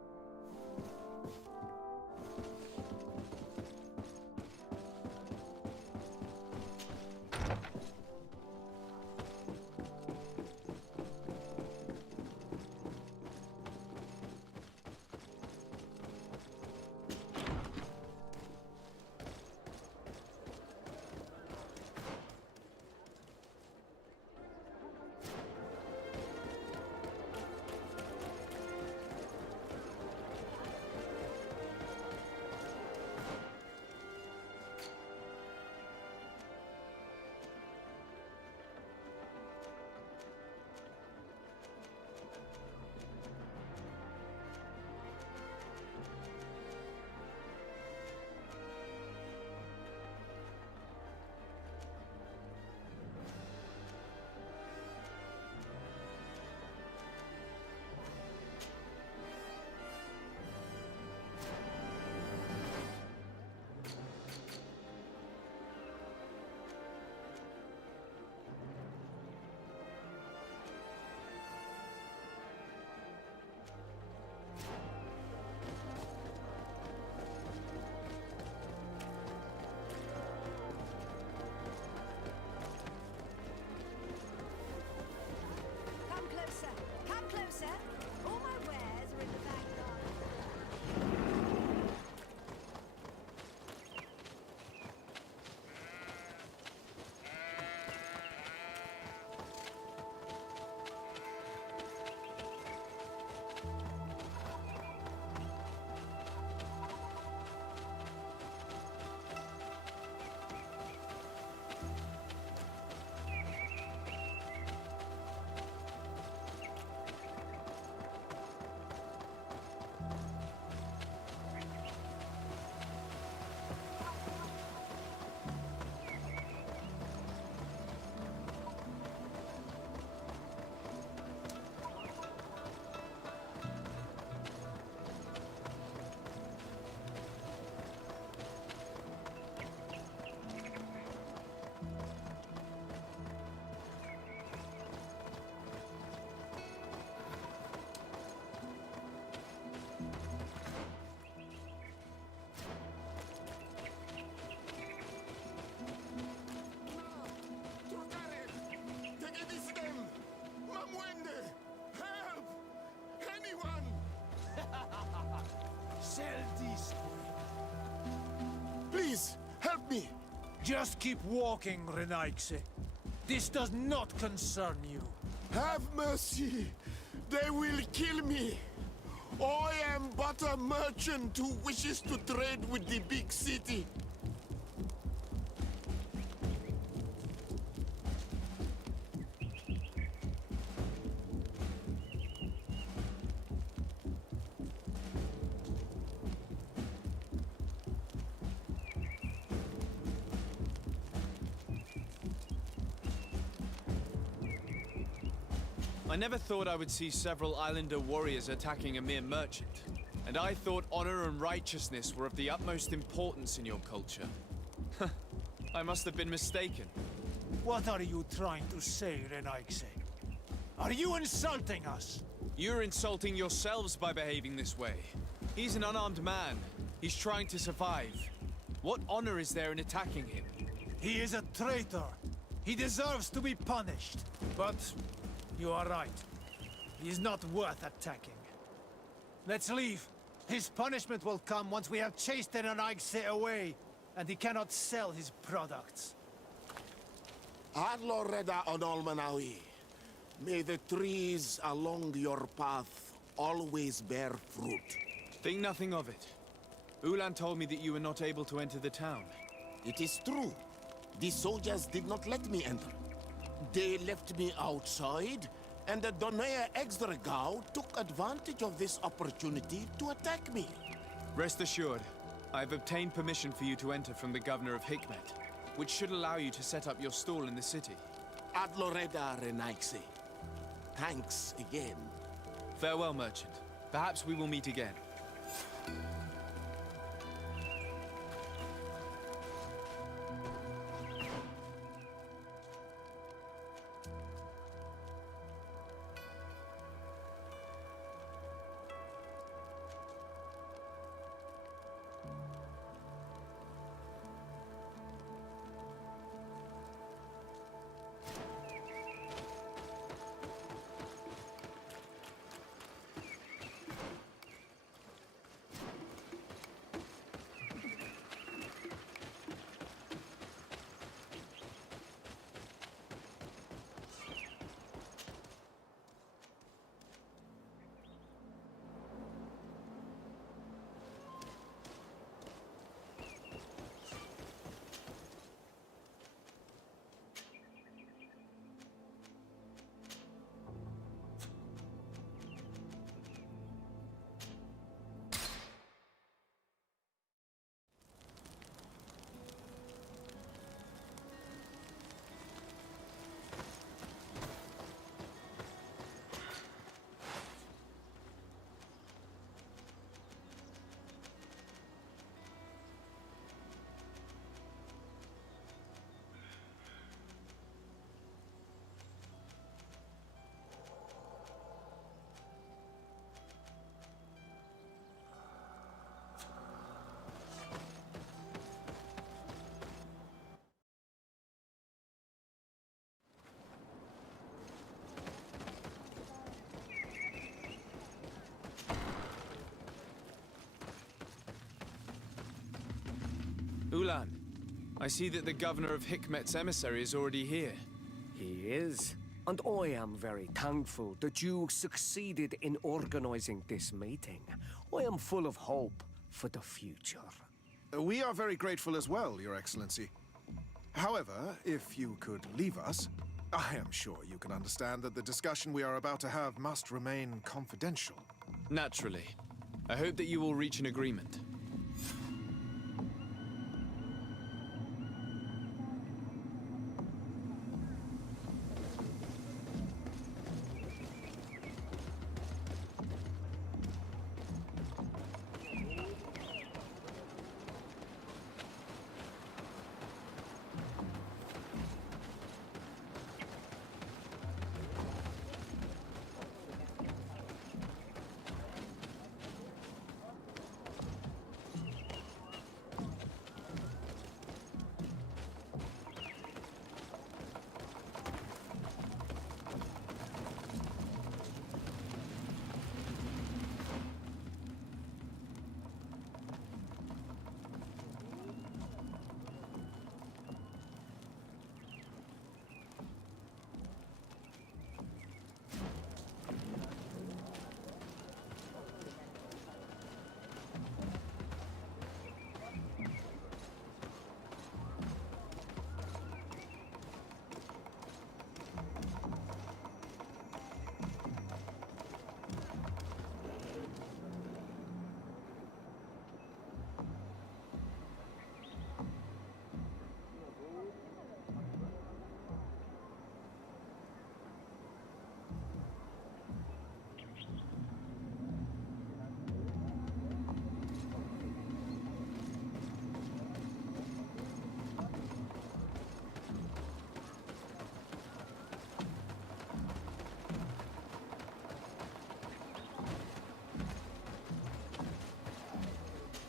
me! Just keep walking, Renaigse. This does not concern you. Have mercy! They will kill me! I am but a merchant who wishes to trade with the big city. I never thought I would see several Islander warriors attacking a mere merchant. And I thought honor and righteousness were of the utmost importance in your culture. I must have been mistaken. What are you trying to say, Renaigse? Are you insulting us? You're insulting yourselves by behaving this way. He's an unarmed man. He's trying to survive. What honor is there in attacking him? He is a traitor. He deserves to be punished. But you are right. He is not worth attacking. Let's leave. His punishment will come once we have chased Renaigse away, and he cannot sell his products. Adloreda Onolmanawi, may the trees along your path always bear fruit. Think nothing of it. Ulan told me that you were not able to enter the town. It is true. The soldiers did not let me enter. They left me outside, and the Donea Exdragao took advantage of this opportunity to attack me. Rest assured, I have obtained permission for you to enter from the governor of Hikmet, which should allow you to set up your stall in the city. Adloreda Renaigse. Thanks again. Farewell, merchant. Perhaps we will meet again. Ulan, I see that the governor of Hikmet's emissary is already here. He is. And I am very thankful that you succeeded in organizing this meeting. I am full of hope for the future. We are very grateful as well, Your Excellency. However, if you could leave us, I am sure you can understand that the discussion we are about to have must remain confidential. Naturally. I hope that you will reach an agreement.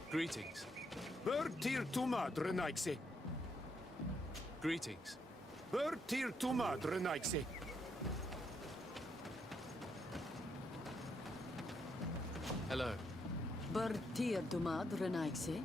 Greetings. Bertir tumad renaigse. Greetings. Bertir tumad renaigse. Hello. Bertir dumad renaigse.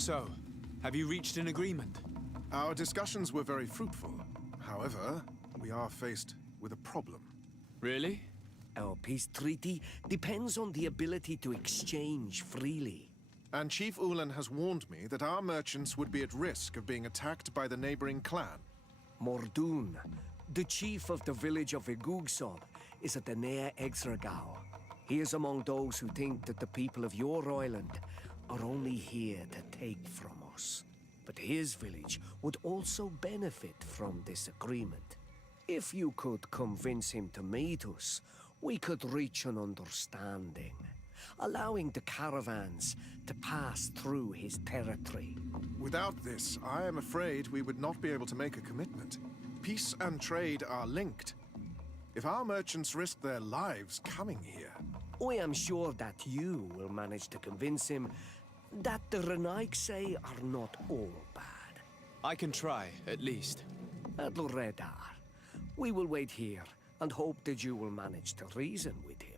So, have you reached an agreement? Our discussions were very fruitful. However, we are faced with a problem. Really? Our peace treaty depends on the ability to exchange freely. And Chief Ulan has warned me that our merchants would be at risk of being attacked by the neighboring clan. Mordoon, the chief of the village of Igugsob, is at the Nea Exragao. He is among those who think that the people of your island are only here to take from us. But his village would also benefit from this agreement. If you could convince him to meet us, we could reach an understanding, allowing the caravans to pass through his territory. Without this, I am afraid we would not be able to make a commitment. Peace and trade are linked. If our merchants risk their lives coming here... I am sure that you will manage to convince him that the Renaigse are not all bad. I can try, at least. At Loredar, we will wait here and hope that you will manage to reason with him.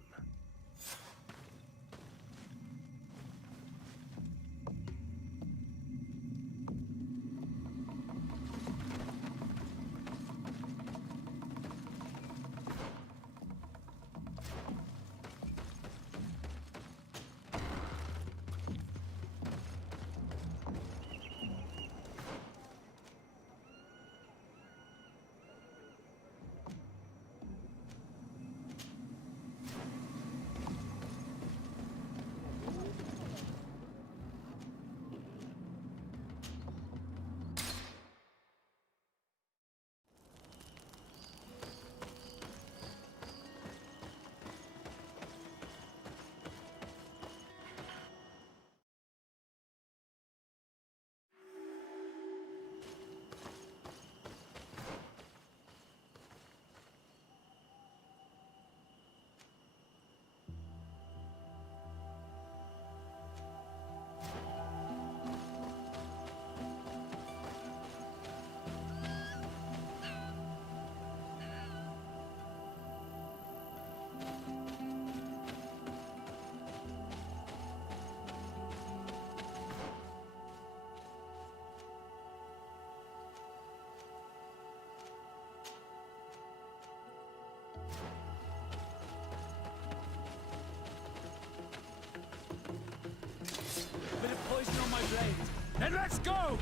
Bit of poison on my blade. Then let's go!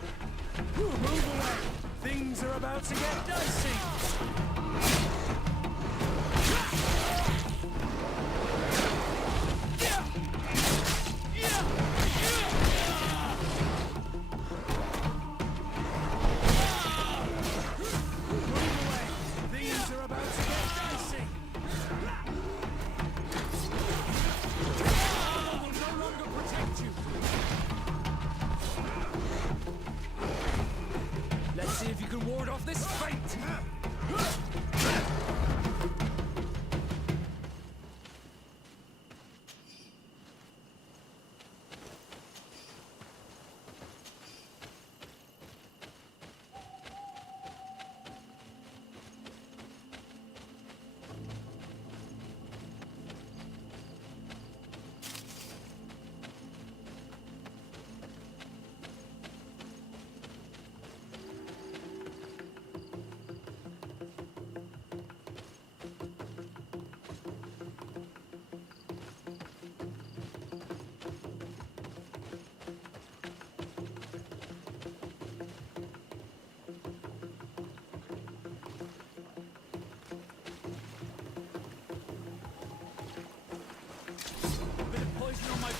Move away! Things are about to get dicey!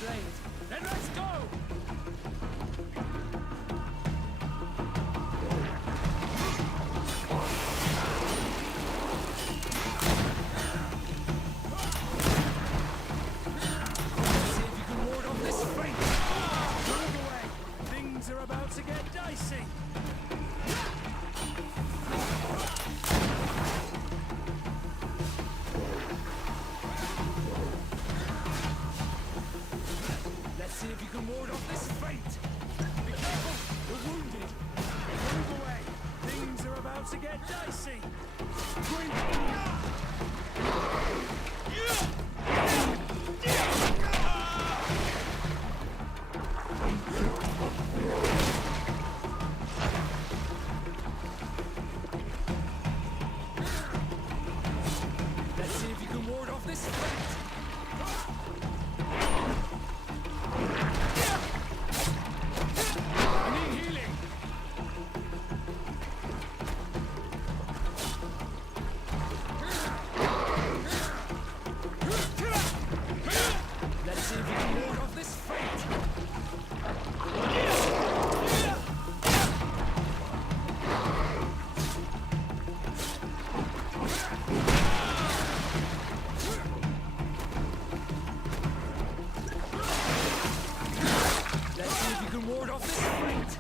blade. Then let's go! Let's see if you can ward off this feint. Move away. Things are about to get dicey. Let's see if you can ward off this feint. Be careful, we're wounded. Move away. Things are about to get dicey. Let's see if you can ward off this feint. I need healing. Let's see if you can ward off this feint. Let's see if you can ward off this feint.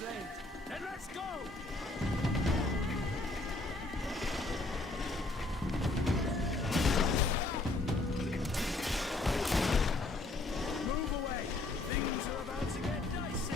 blade. Then let's go! Move away! Things are about to get dicey!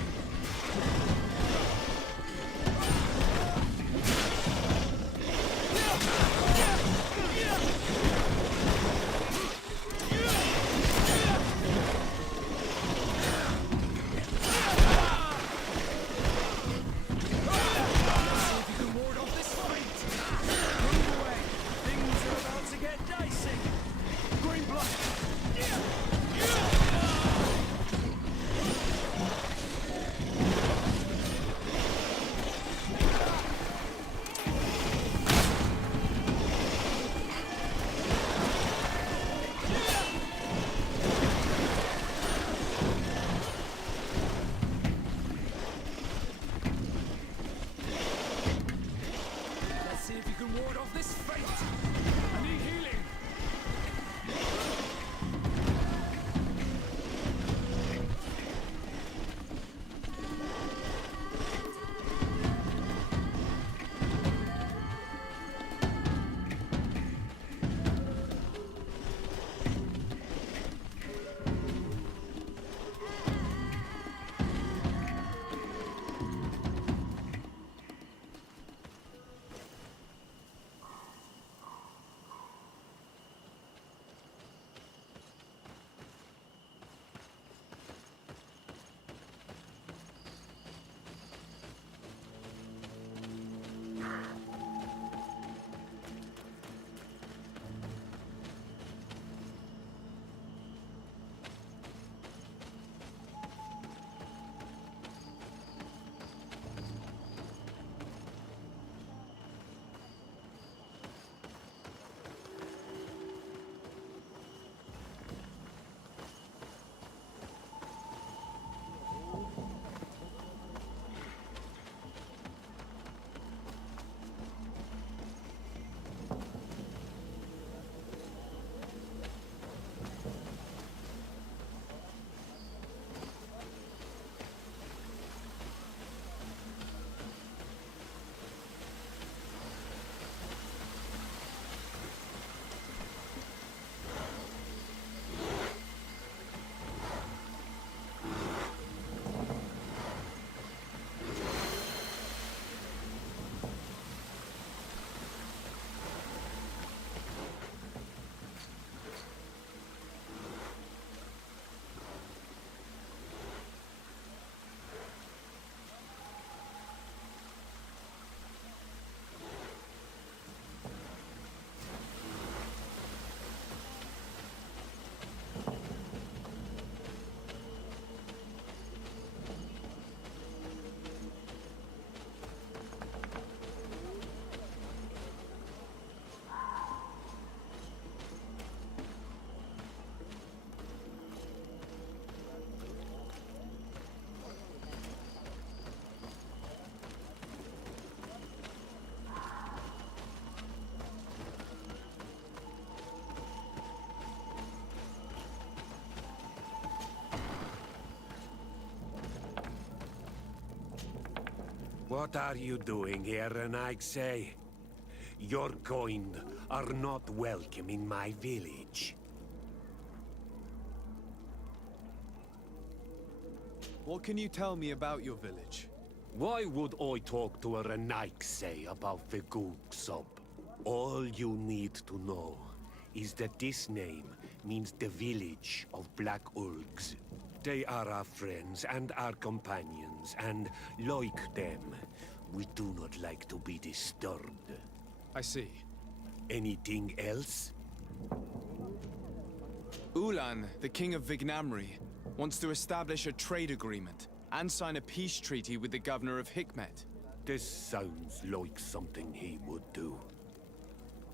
What are you doing here, Renaigse? Your kind are not welcome in my village. What can you tell me about your village? Why would I talk to a Renaigse about the Goog sub? All you need to know is that this name means the village of Black Ulgs. They are our friends and our companions, and like them, we do not like to be disturbed. I see. Anything else? Ulan, the king of Vignamri, wants to establish a trade agreement and sign a peace treaty with the governor of Hikmet. This sounds like something he would do.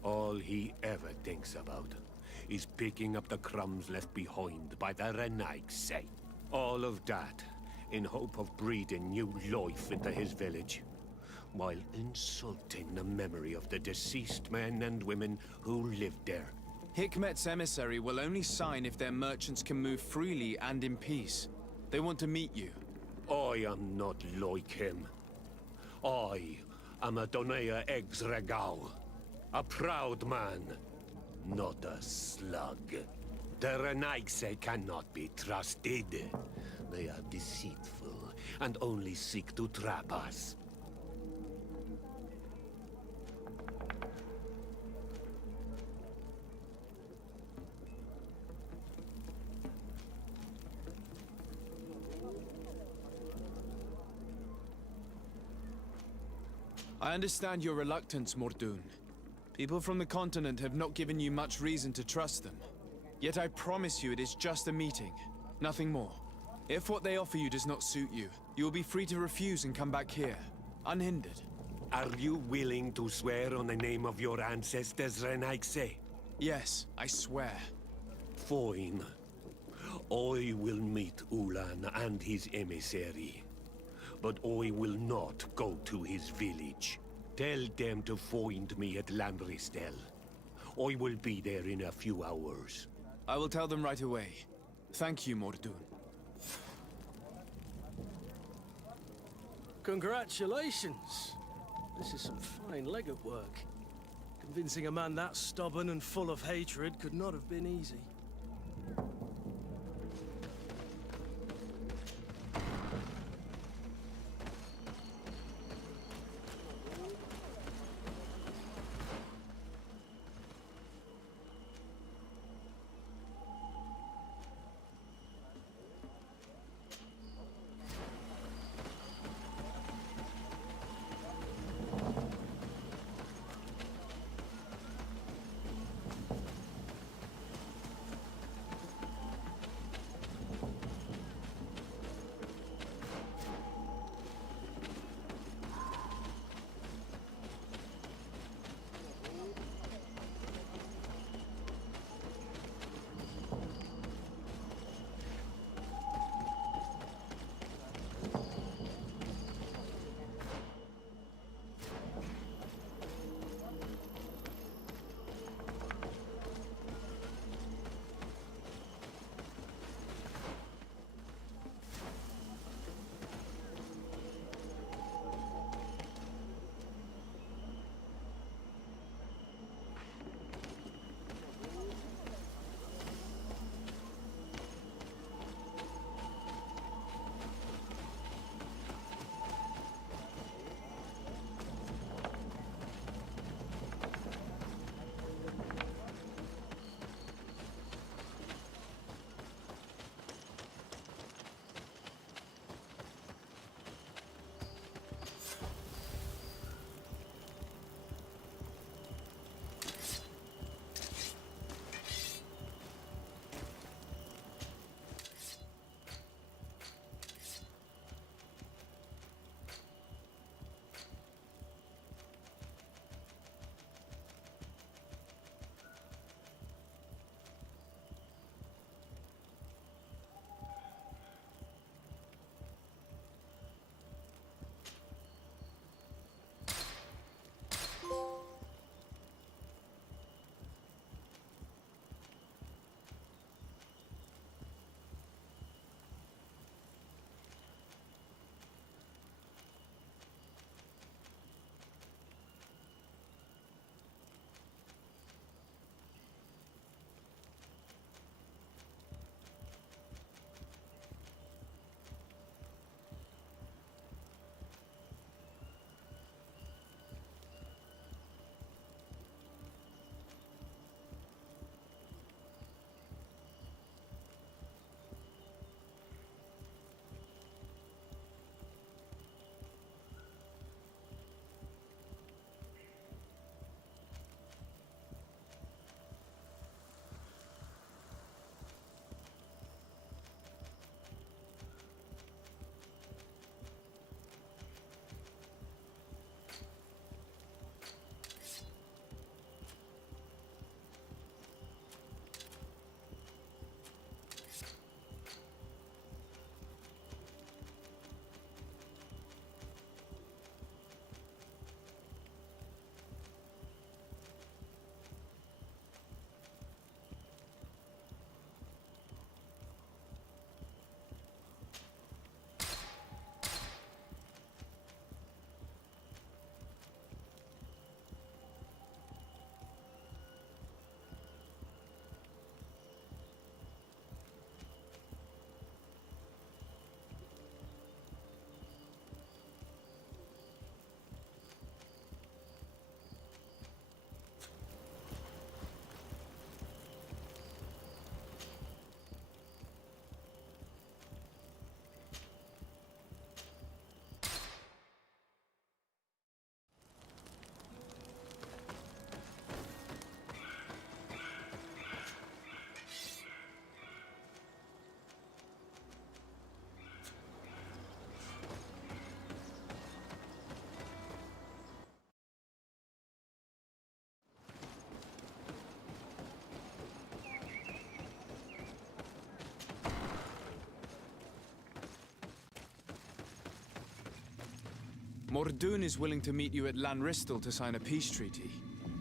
All he ever thinks about is picking up the crumbs left behind by the Renaigse. All of that in hope of breathing new life into his village, while insulting the memory of the deceased men and women who lived there. Hikmet's emissary will only sign if their merchants can move freely and in peace. They want to meet you. I am not like him. I am a Donea Exregao, a proud man, not a slug. The Renaigse cannot be trusted. They are deceitful and only seek to trap us. I understand your reluctance, Mordoun. People from the continent have not given you much reason to trust them. Yet I promise you it is just a meeting, nothing more. If what they offer you does not suit you, you will be free to refuse and come back here, unhindered. Are you willing to swear on the name of your ancestors, Renaigse? Yes, I swear. Fine. I will meet Ulan and his emissary. But I will not go to his village. Tell them to find me at Lambristel. I will be there in a few hours. I will tell them right away. Thank you, Mordoun. Congratulations! This is some fine legate work. Convincing a man that stubborn and full of hatred could not have been easy. Mordoun is willing to meet you at Lanristel to sign a peace treaty.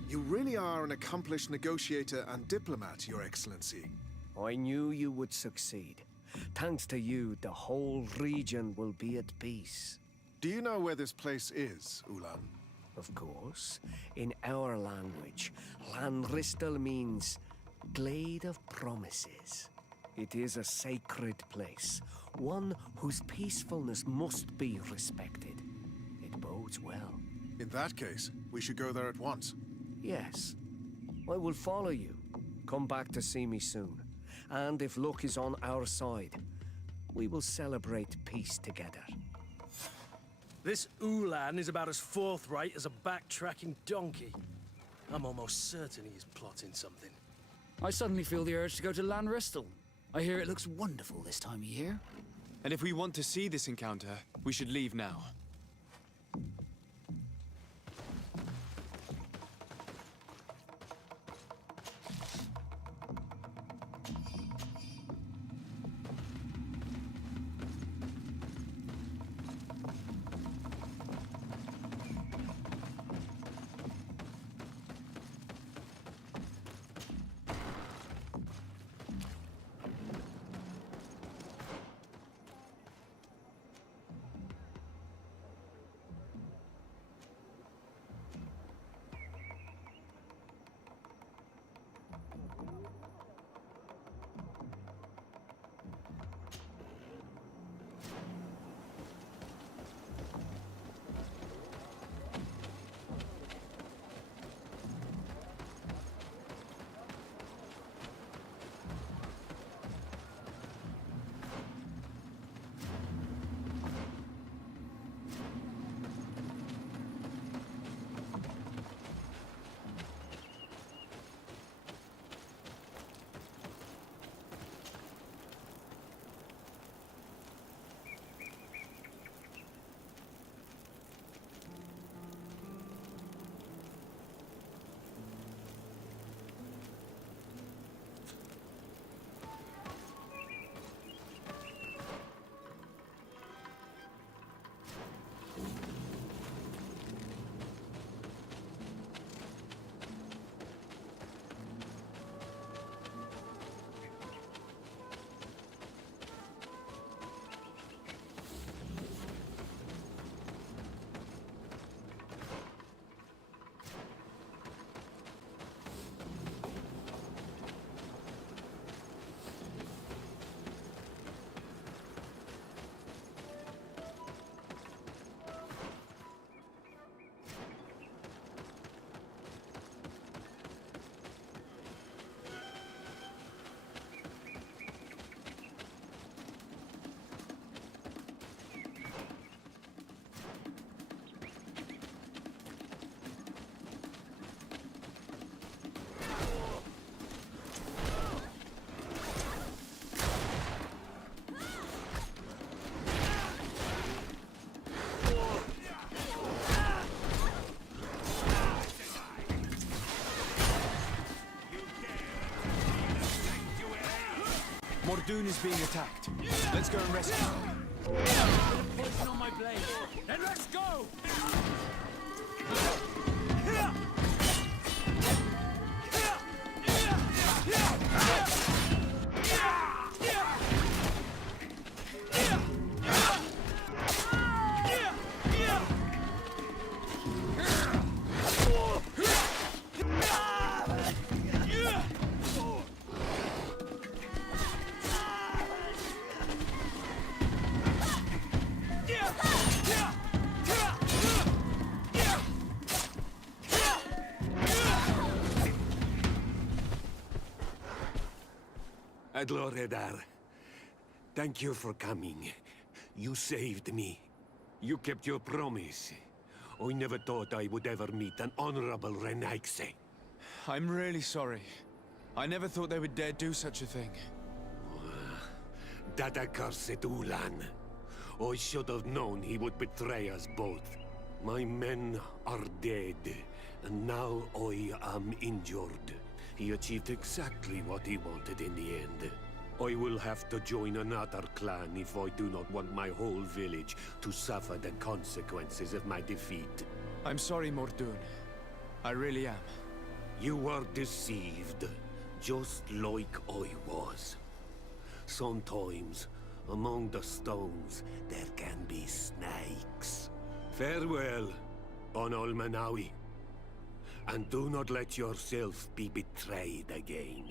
You really are an accomplished negotiator and diplomat, Your Excellency. I knew you would succeed. Thanks to you, the whole region will be at peace. Do you know where this place is, Ulan? Of course. In our language, Lanristel means Glade of Promises. It is a sacred place, one whose peacefulness must be respected. It bodes well. In that case, we should go there at once. Yes. I will follow you. Come back to see me soon. And if luck is on our side, we will celebrate peace together. This Ulan is about as forthright as a backtracking donkey. I'm almost certain he is plotting something. I suddenly feel the urge to go to Lanristel. I hear it looks wonderful this time of year. And if we want to see this encounter, we should leave now. Mordoun is being attacked. Let's go and rescue him. Poison on my blade. Then let's go! Adloredar, thank you for coming. You saved me. You kept your promise. I never thought I would ever meet an honorable Renaigse. I'm really sorry. I never thought they would dare do such a thing. That accursed Ulan. I should have known he would betray us both. My men are dead, and now I am injured. He achieved exactly what he wanted in the end. I will have to join another clan if I do not want my whole village to suffer the consequences of my defeat. I'm sorry, Mordoon. I really am. You were deceived, just like I was. Sometimes, among the stones, there can be snakes. Farewell, on Almanawi. And do not let yourself be betrayed again.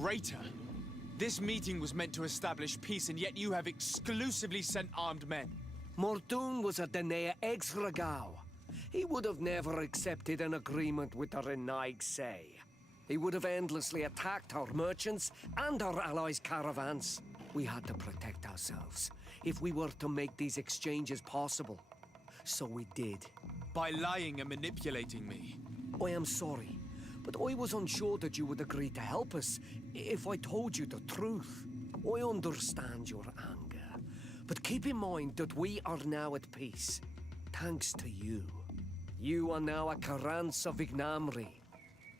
traitor! This meeting was meant to establish peace, and yet you have exclusively sent armed men. Mortun was a Denea ex-Regao. He would have never accepted an agreement with the Renaigse. He would have endlessly attacked our merchants and our allies' caravans. We had to protect ourselves if we were to make these exchanges possible. So we did. By lying and manipulating me. I am sorry, but I was unsure that you would agree to help us if I told you the truth. I understand your anger, but keep in mind that we are now at peace, thanks to you. You are now a Carranza Vignamri,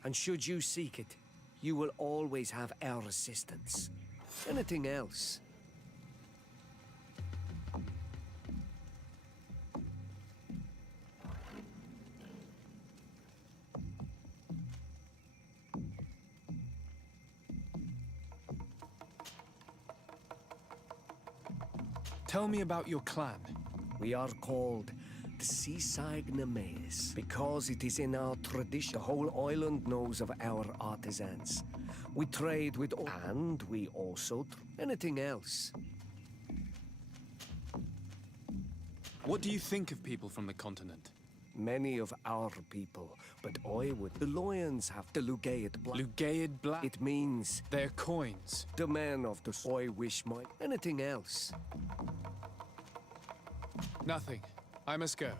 and should you seek it, you will always have our assistance. Anything else? Tell me about your clan. We are called the Seaside Nemes because it is in our tradition. The whole island knows of our artisans. We trade with all, and we also anything else. What do you think of people from the continent? Many of our people, but I would. The Lions have the Lugaid Black. Lugaid Black? It means their coins. The man of the I wish my anything else. Nothing. I must go.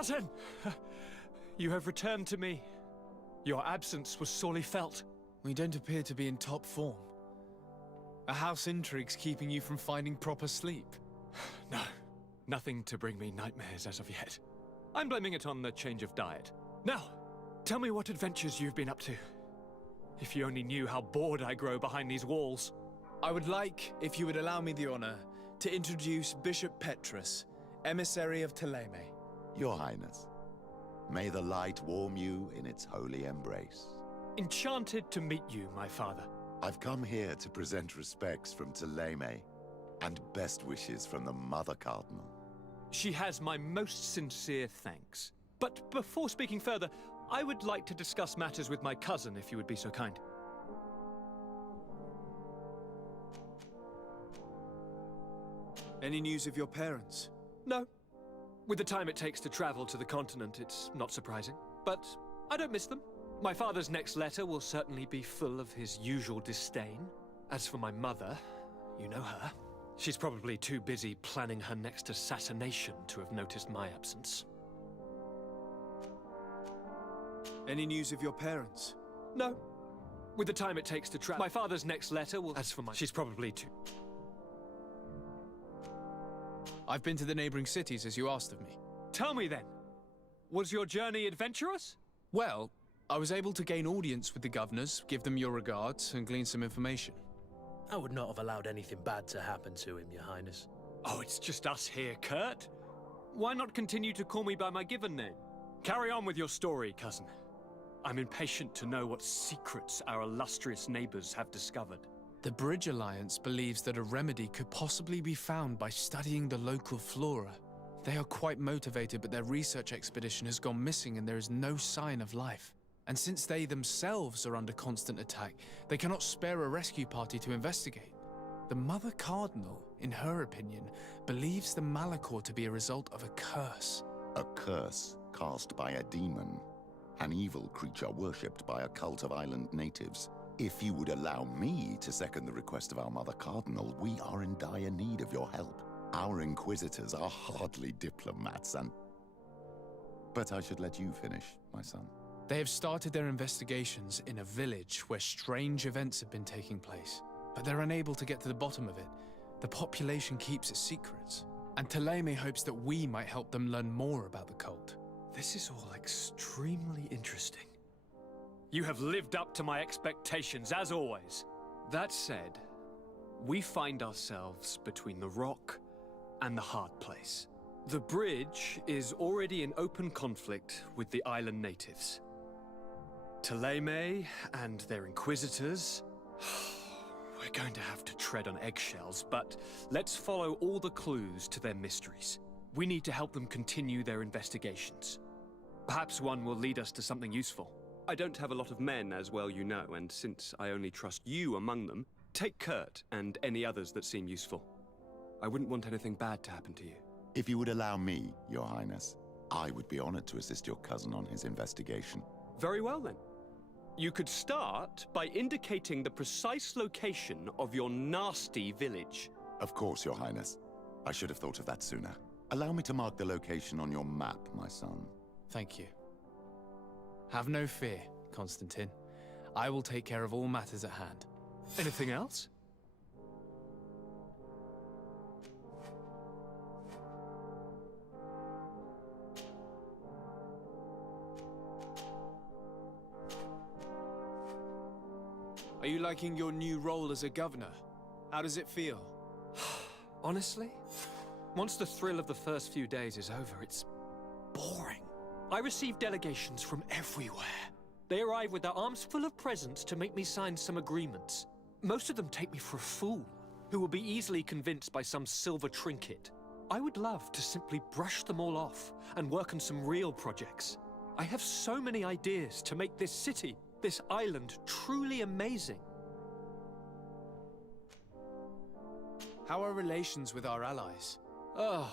Cousin! You have returned to me. Your absence was sorely felt. We don't appear to be in top form. Are house intrigues keeping you from finding proper sleep? No, nothing to bring me nightmares as of yet. I'm blaming it on the change of diet. Now, tell me what adventures you've been up to. If you only knew how bored I grow behind these walls. I would like, if you would allow me the honor, to introduce Bishop Petrus, emissary of Ptolemy. Your Highness, may the light warm you in its holy embrace. Enchanted to meet you, my father. I've come here to present respects from Ptolemy, and best wishes from the Mother Cardinal. She has my most sincere thanks. But before speaking further, I would like to discuss matters with my cousin, if you would be so kind. Any news of your parents? No. With the time it takes to travel to the continent, it's not surprising. But I don't miss them. My father's next letter will certainly be full of his usual disdain. As for my mother, you know her. She's probably too busy planning her next assassination to have noticed my absence. Any news of your parents? No. With the time it takes to travel, my father's next letter will... As for my... She's probably too... I've been to the neighboring cities as you asked of me. Tell me then, was your journey adventurous? Well, I was able to gain audience with the governors, give them your regards, and glean some information. I would not have allowed anything bad to happen to him, Your Highness. Oh, it's just us here, Kurt. Why not continue to call me by my given name? Carry on with your story, cousin. I'm impatient to know what secrets our illustrious neighbors have discovered. The Bridge Alliance believes that a remedy could possibly be found by studying the local flora. They are quite motivated, but their research expedition has gone missing and there is no sign of life. And since they themselves are under constant attack, they cannot spare a rescue party to investigate. The Mother Cardinal, in her opinion, believes the Malachor to be a result of a curse. A curse cast by a demon. An evil creature worshipped by a cult of island natives. If you would allow me to second the request of our Mother Cardinal, we are in dire need of your help. Our inquisitors are hardly diplomats and... But I should let you finish, my son. They have started their investigations in a village where strange events have been taking place, but they're unable to get to the bottom of it. The population keeps its secrets, and Ptolemy hopes that we might help them learn more about the cult. This is all extremely interesting. You have lived up to my expectations, as always. That said, we find ourselves between the rock and the hard place. The bridge is already in open conflict with the island natives. Ptolemy and their inquisitors... We're going to have to tread on eggshells, but let's follow all the clues to their mysteries. We need to help them continue their investigations. Perhaps one will lead us to something useful. I don't have a lot of men, as well you know, and since I only trust you among them, take Kurt and any others that seem useful. I wouldn't want anything bad to happen to you. If you would allow me, Your Highness, I would be honored to assist your cousin on his investigation. Very well, then. You could start by indicating the precise location of your nasty village. Of course, Your Highness. I should have thought of that sooner. Allow me to mark the location on your map, my son. Thank you. Have no fear, Constantine. I will take care of all matters at hand. Anything else? Are you liking your new role as a governor? How does it feel? Honestly, once the thrill of the first few days is over, it's boring. I receive delegations from everywhere. They arrive with their arms full of presents to make me sign some agreements. Most of them take me for a fool, who will be easily convinced by some silver trinket. I would love to simply brush them all off and work on some real projects. I have so many ideas to make this city, this island, truly amazing. How are relations with our allies? Oh,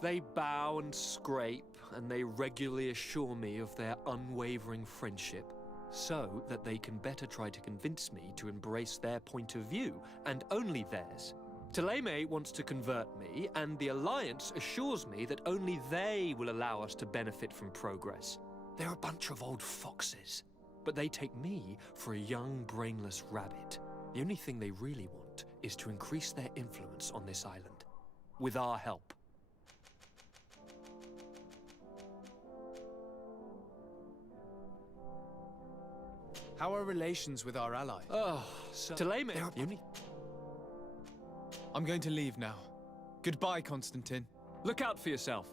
they bow and scrape, and they regularly assure me of their unwavering friendship, so that they can better try to convince me to embrace their point of view, and only theirs. Thélème wants to convert me, and the Alliance assures me that only they will allow us to benefit from progress. They're a bunch of old foxes, but they take me for a young, brainless rabbit. The only thing they really want is to increase their influence on this island, with our help. How are relations with our ally? Oh, so... Thélème, I'm going to leave now. Goodbye, Constantine. Look out for yourself.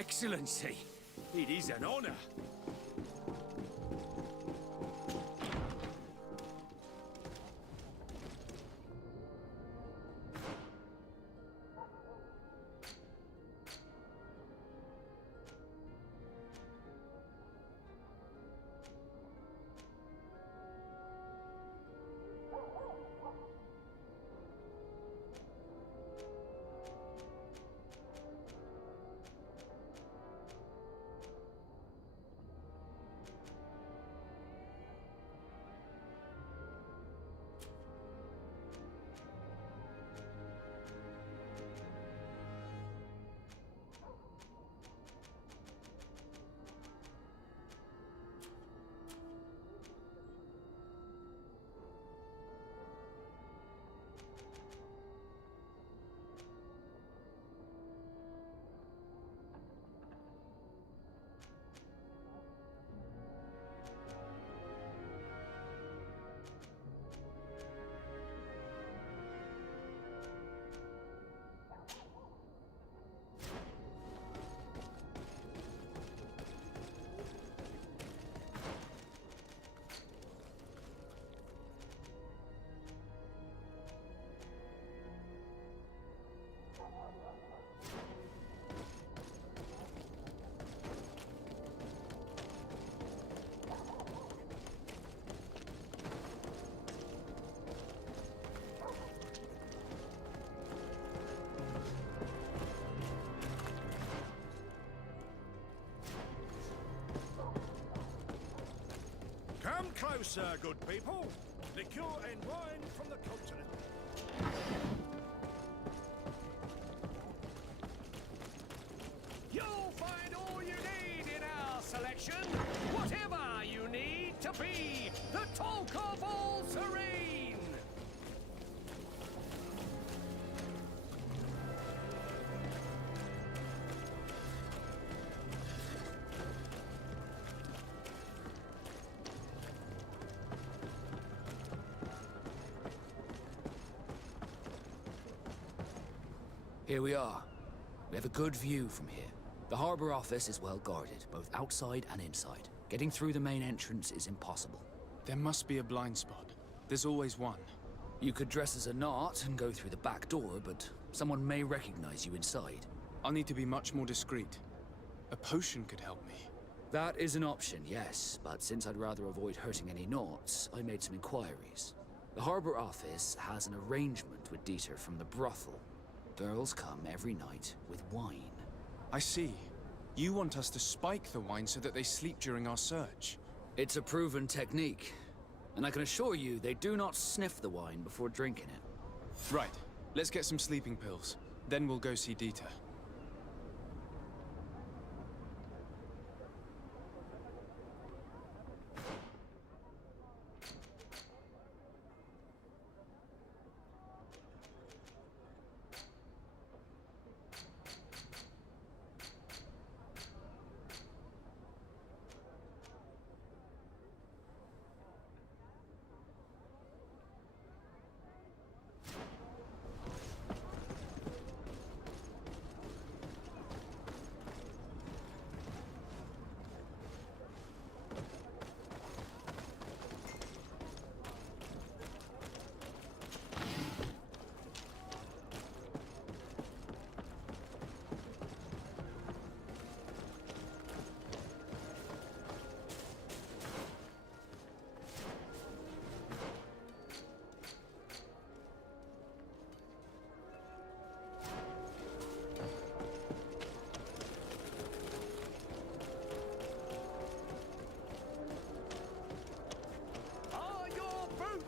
Excellency, it is an honor. Come closer, good people. Liqueur and wine from the continent. You'll find all you need in our selection. Whatever you need to be the talk of all Serene. Here we are. We have a good view from here. The harbor office is well guarded, both outside and inside. Getting through the main entrance is impossible. There must be a blind spot. There's always one. You could dress as a knot and go through the back door, but someone may recognize you inside. I'll need to be much more discreet. A potion could help me. That is an option, yes, but since I'd rather avoid hurting any knots, I made some inquiries. The harbor office has an arrangement with Dieter from the brothel. Girls come every night with wine. I see. You want us to spike the wine so that they sleep during our search. It's a proven technique, and I can assure you they do not sniff the wine before drinking it. Right. Let's get some sleeping pills. Then we'll go see Dieter.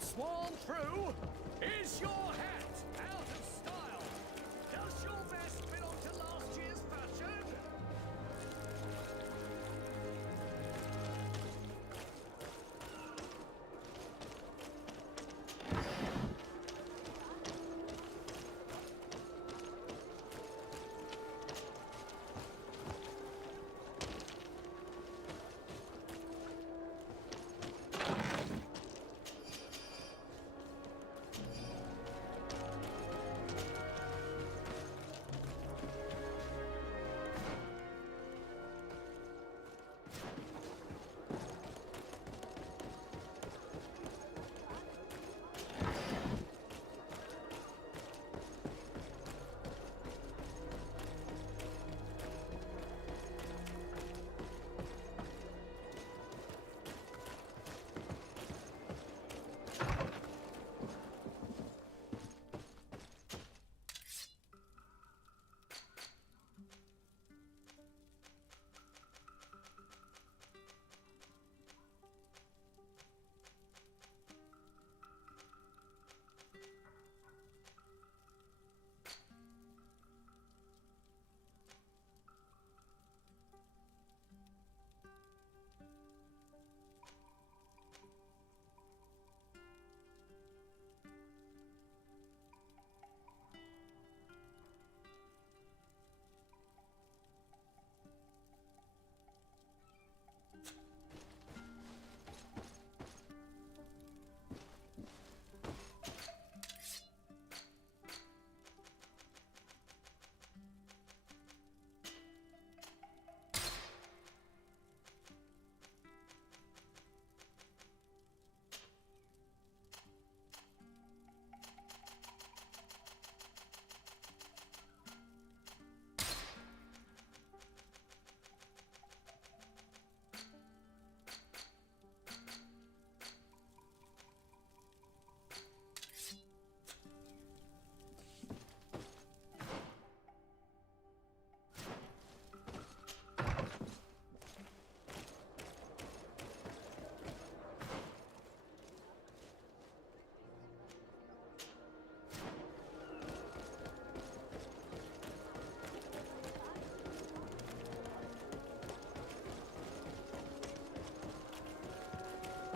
Sworn through? Is your hat out of style? Does your vest belong to last year's fashion?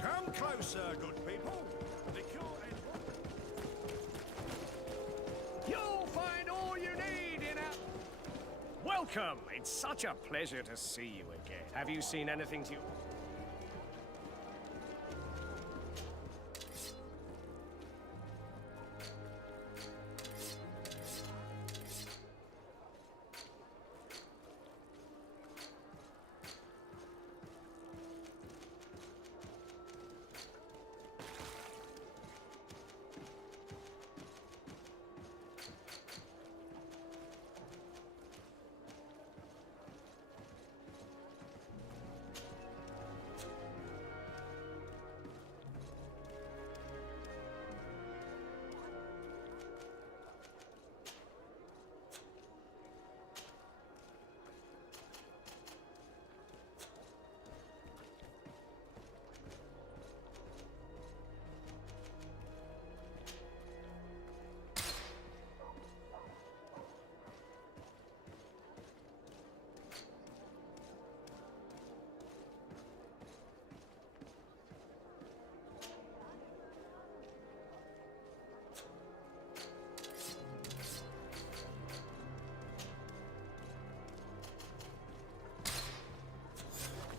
Come closer, good people. The cure and... You'll find all you need in our... Welcome! It's such a pleasure to see you again. Have you seen anything to...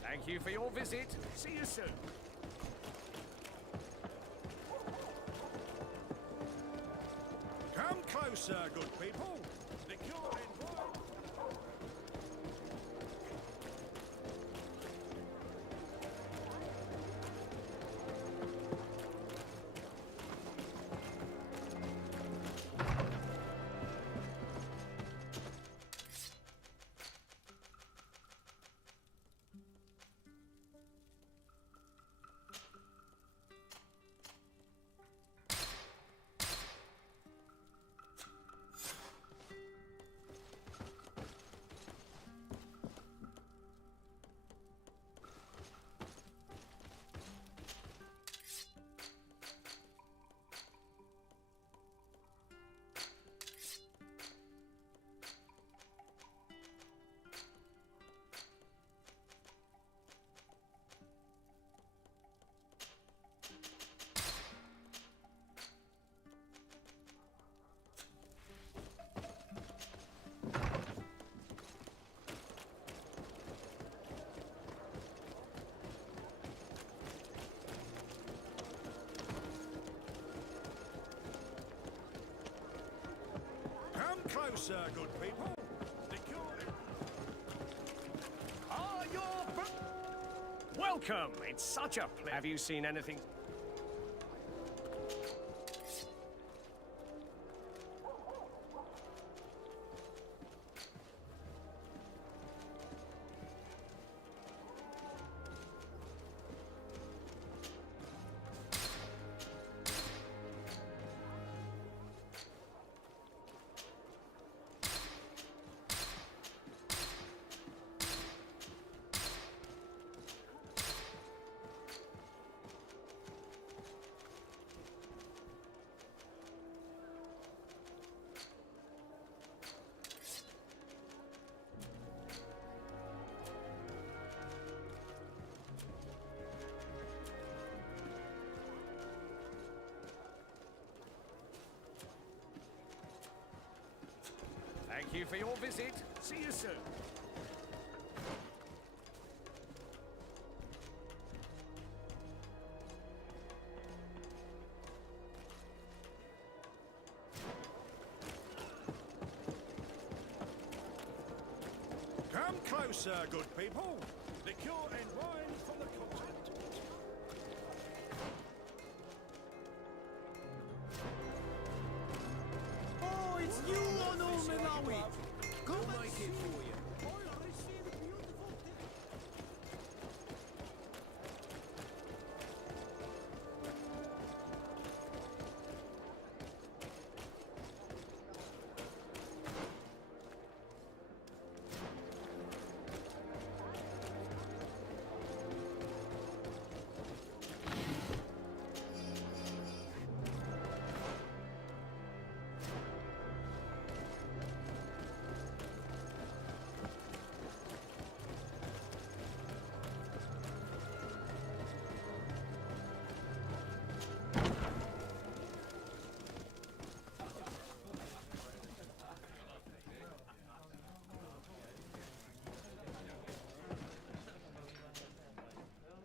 Thank you for your visit. See you soon. Come closer, good people. The cure and... Closer, good people. The cure... Are your... Welcome! It's such a pleasure. Have you seen anything... Thank you for your visit. See you soon. Come closer, good people. The cure and wine for the continent. Oh, it's you, Ono Menawi! Come make it for you.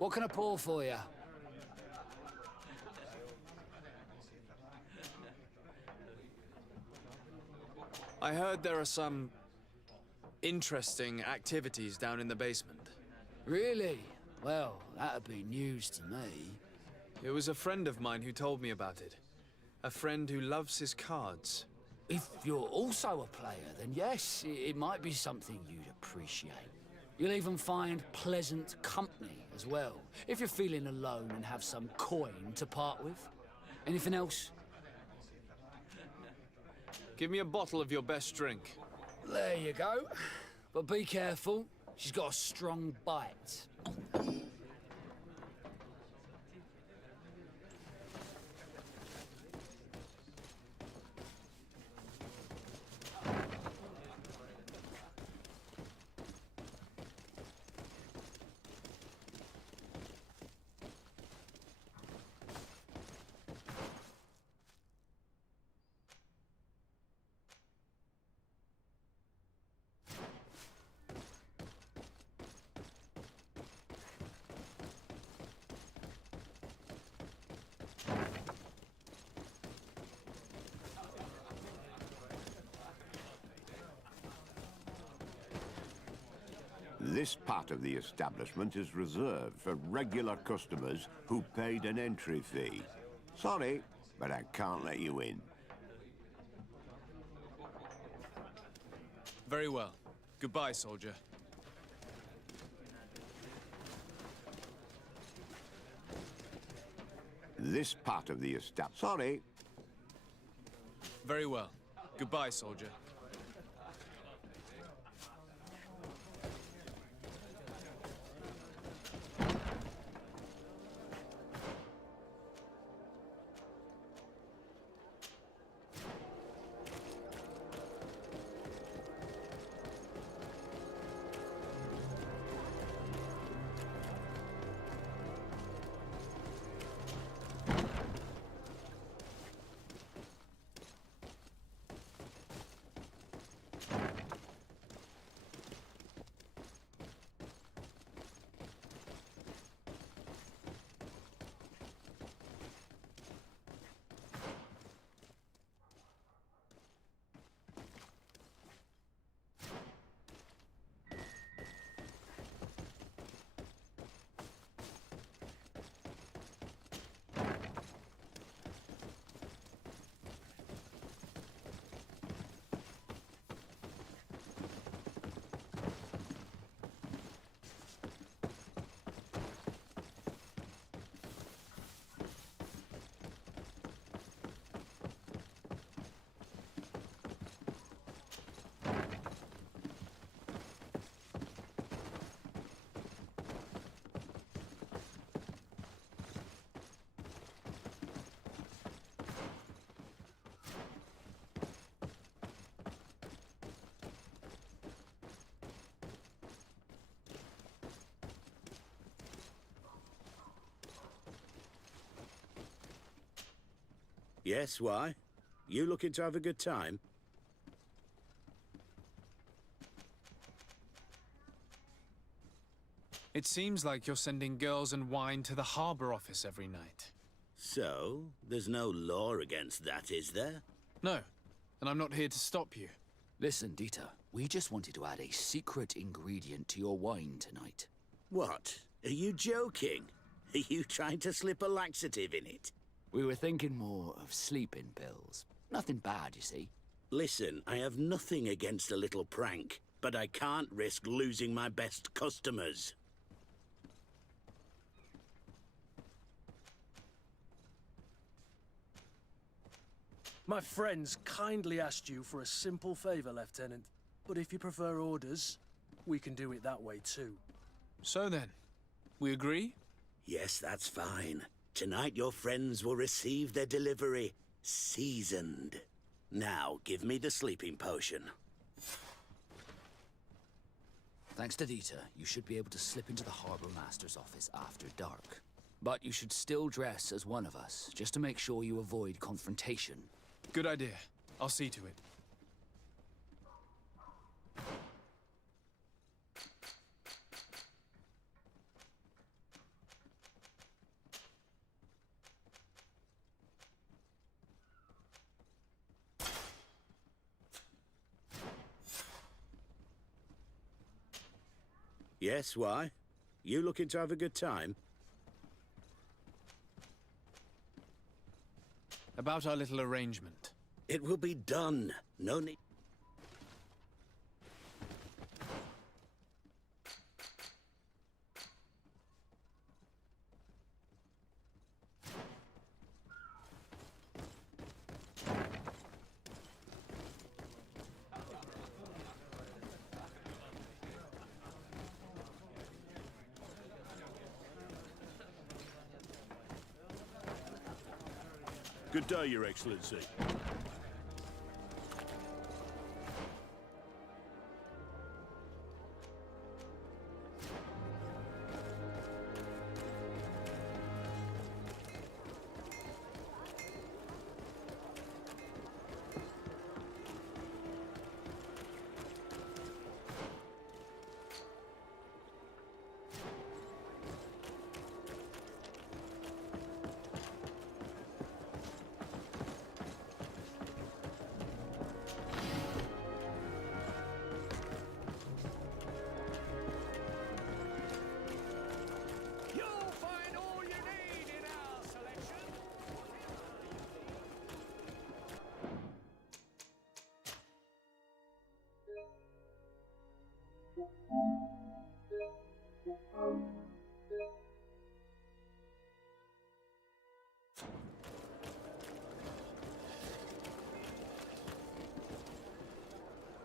What can I pour for you? I heard there are some interesting activities down in the basement. Really? Well, that'd be news to me. It was a friend of mine who told me about it. A friend who loves his cards. If you're also a player, then yes, it might be something you'd appreciate. You'll even find pleasant company as well, if you're feeling alone and have some coin to part with. Anything else? Give me a bottle of your best drink. There you go. But be careful, she's got a strong bite. This part of the establishment is reserved for regular customers who paid an entry fee. Sorry, but I can't let you in. Very well. Goodbye, soldier. This part of the establishment... Sorry. Very well. Goodbye, soldier. Yes, why? You looking to have a good time? It seems like you're sending girls and wine to the harbor office every night. So, there's no law against that, is there? No, and I'm not here to stop you. Listen, Dieter, we just wanted to add a secret ingredient to your wine tonight. What? Are you joking? Are you trying to slip a laxative in it? We were thinking more of sleeping pills. Nothing bad, you see. Listen, I have nothing against a little prank, but I can't risk losing my best customers. My friends kindly asked you for a simple favor, Lieutenant. But if you prefer orders, we can do it that way too. So then, we agree? Yes, that's fine. Tonight your friends will receive their delivery, seasoned. Now, give me the sleeping potion. Thanks to Dieter, you should be able to slip into the Harbor Master's office after dark. But you should still dress as one of us, just to make sure you avoid confrontation. Good idea. I'll see to it. Yes, why? You looking to have a good time? About our little arrangement. It will be done. No need. Good day, Your Excellency.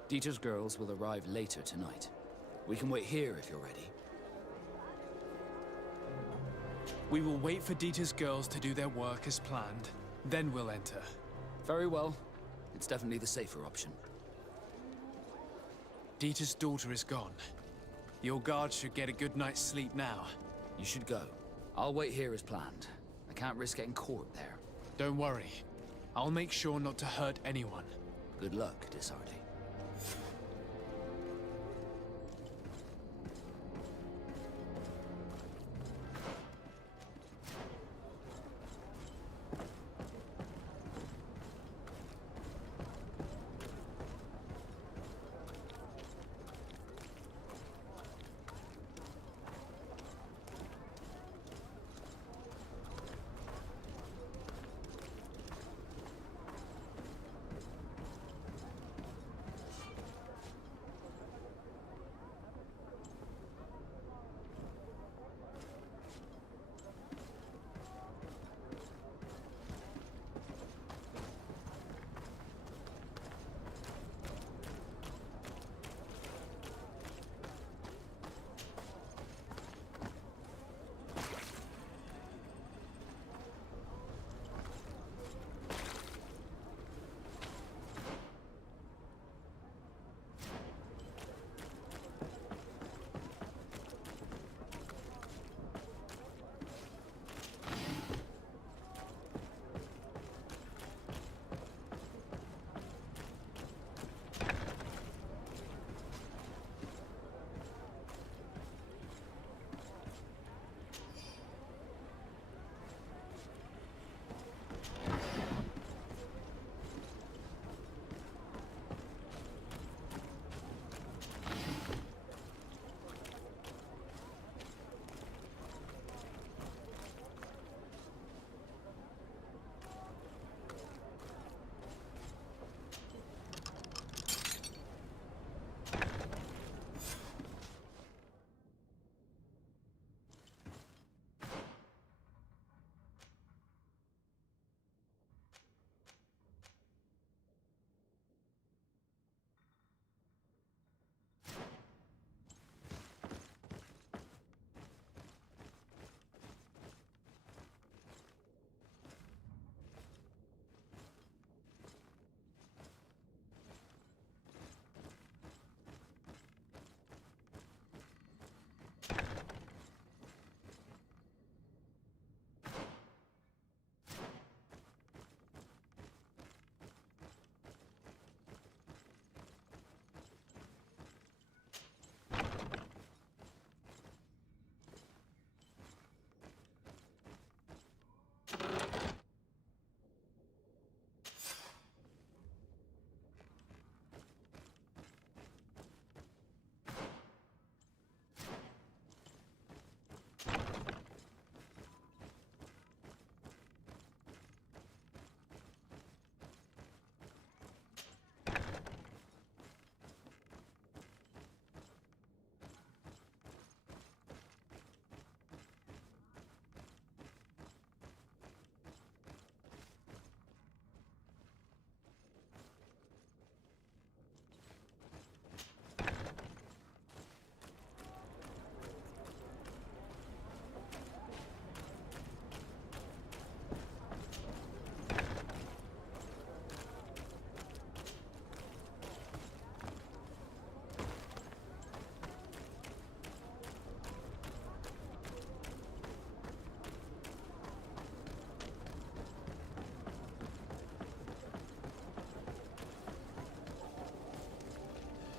Dieter's girls will arrive later tonight. We can wait here if you're ready. We will wait for Dieter's girls to do their work as planned. Then we'll enter. Very well. It's definitely the safer option. Dieter's daughter is gone. Your guards should get a good night's sleep now. You should go. I'll wait here as planned. I can't risk getting caught there. Don't worry. I'll make sure not to hurt anyone. Good luck, Disardy.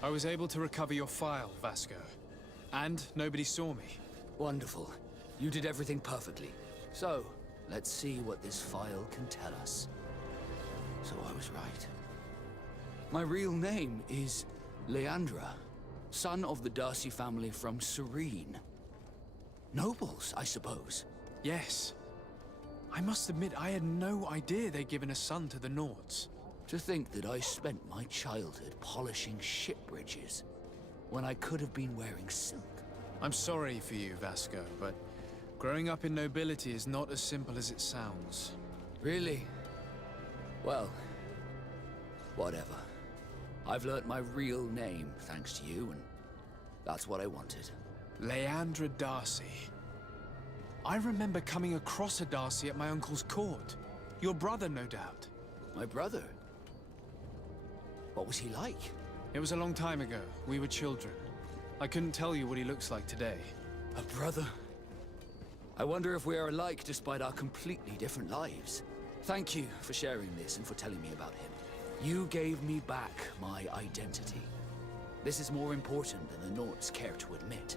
I was able to recover your file, Vasco. And nobody saw me. Wonderful. You did everything perfectly. So, let's see what this file can tell us. So I was right. My real name is Leandra, son of the Darcy family from Serene. Nobles, I suppose. Yes. I must admit, I had no idea they'd given a son to the Nords. To think that I spent my childhood polishing ship bridges, when I could have been wearing silk. I'm sorry for you, Vasco, but growing up in nobility is not as simple as it sounds. Really? Well, whatever. I've learnt my real name, thanks to you, and that's what I wanted. Leandra Darcy. I remember coming across a Darcy at my uncle's court. Your brother, no doubt. My brother? What was he like? It was a long time ago. We were children. I couldn't tell you what he looks like today. A brother? I wonder if we are alike despite our completely different lives. Thank you for sharing this and for telling me about him. You gave me back my identity. This is more important than the Nords care to admit.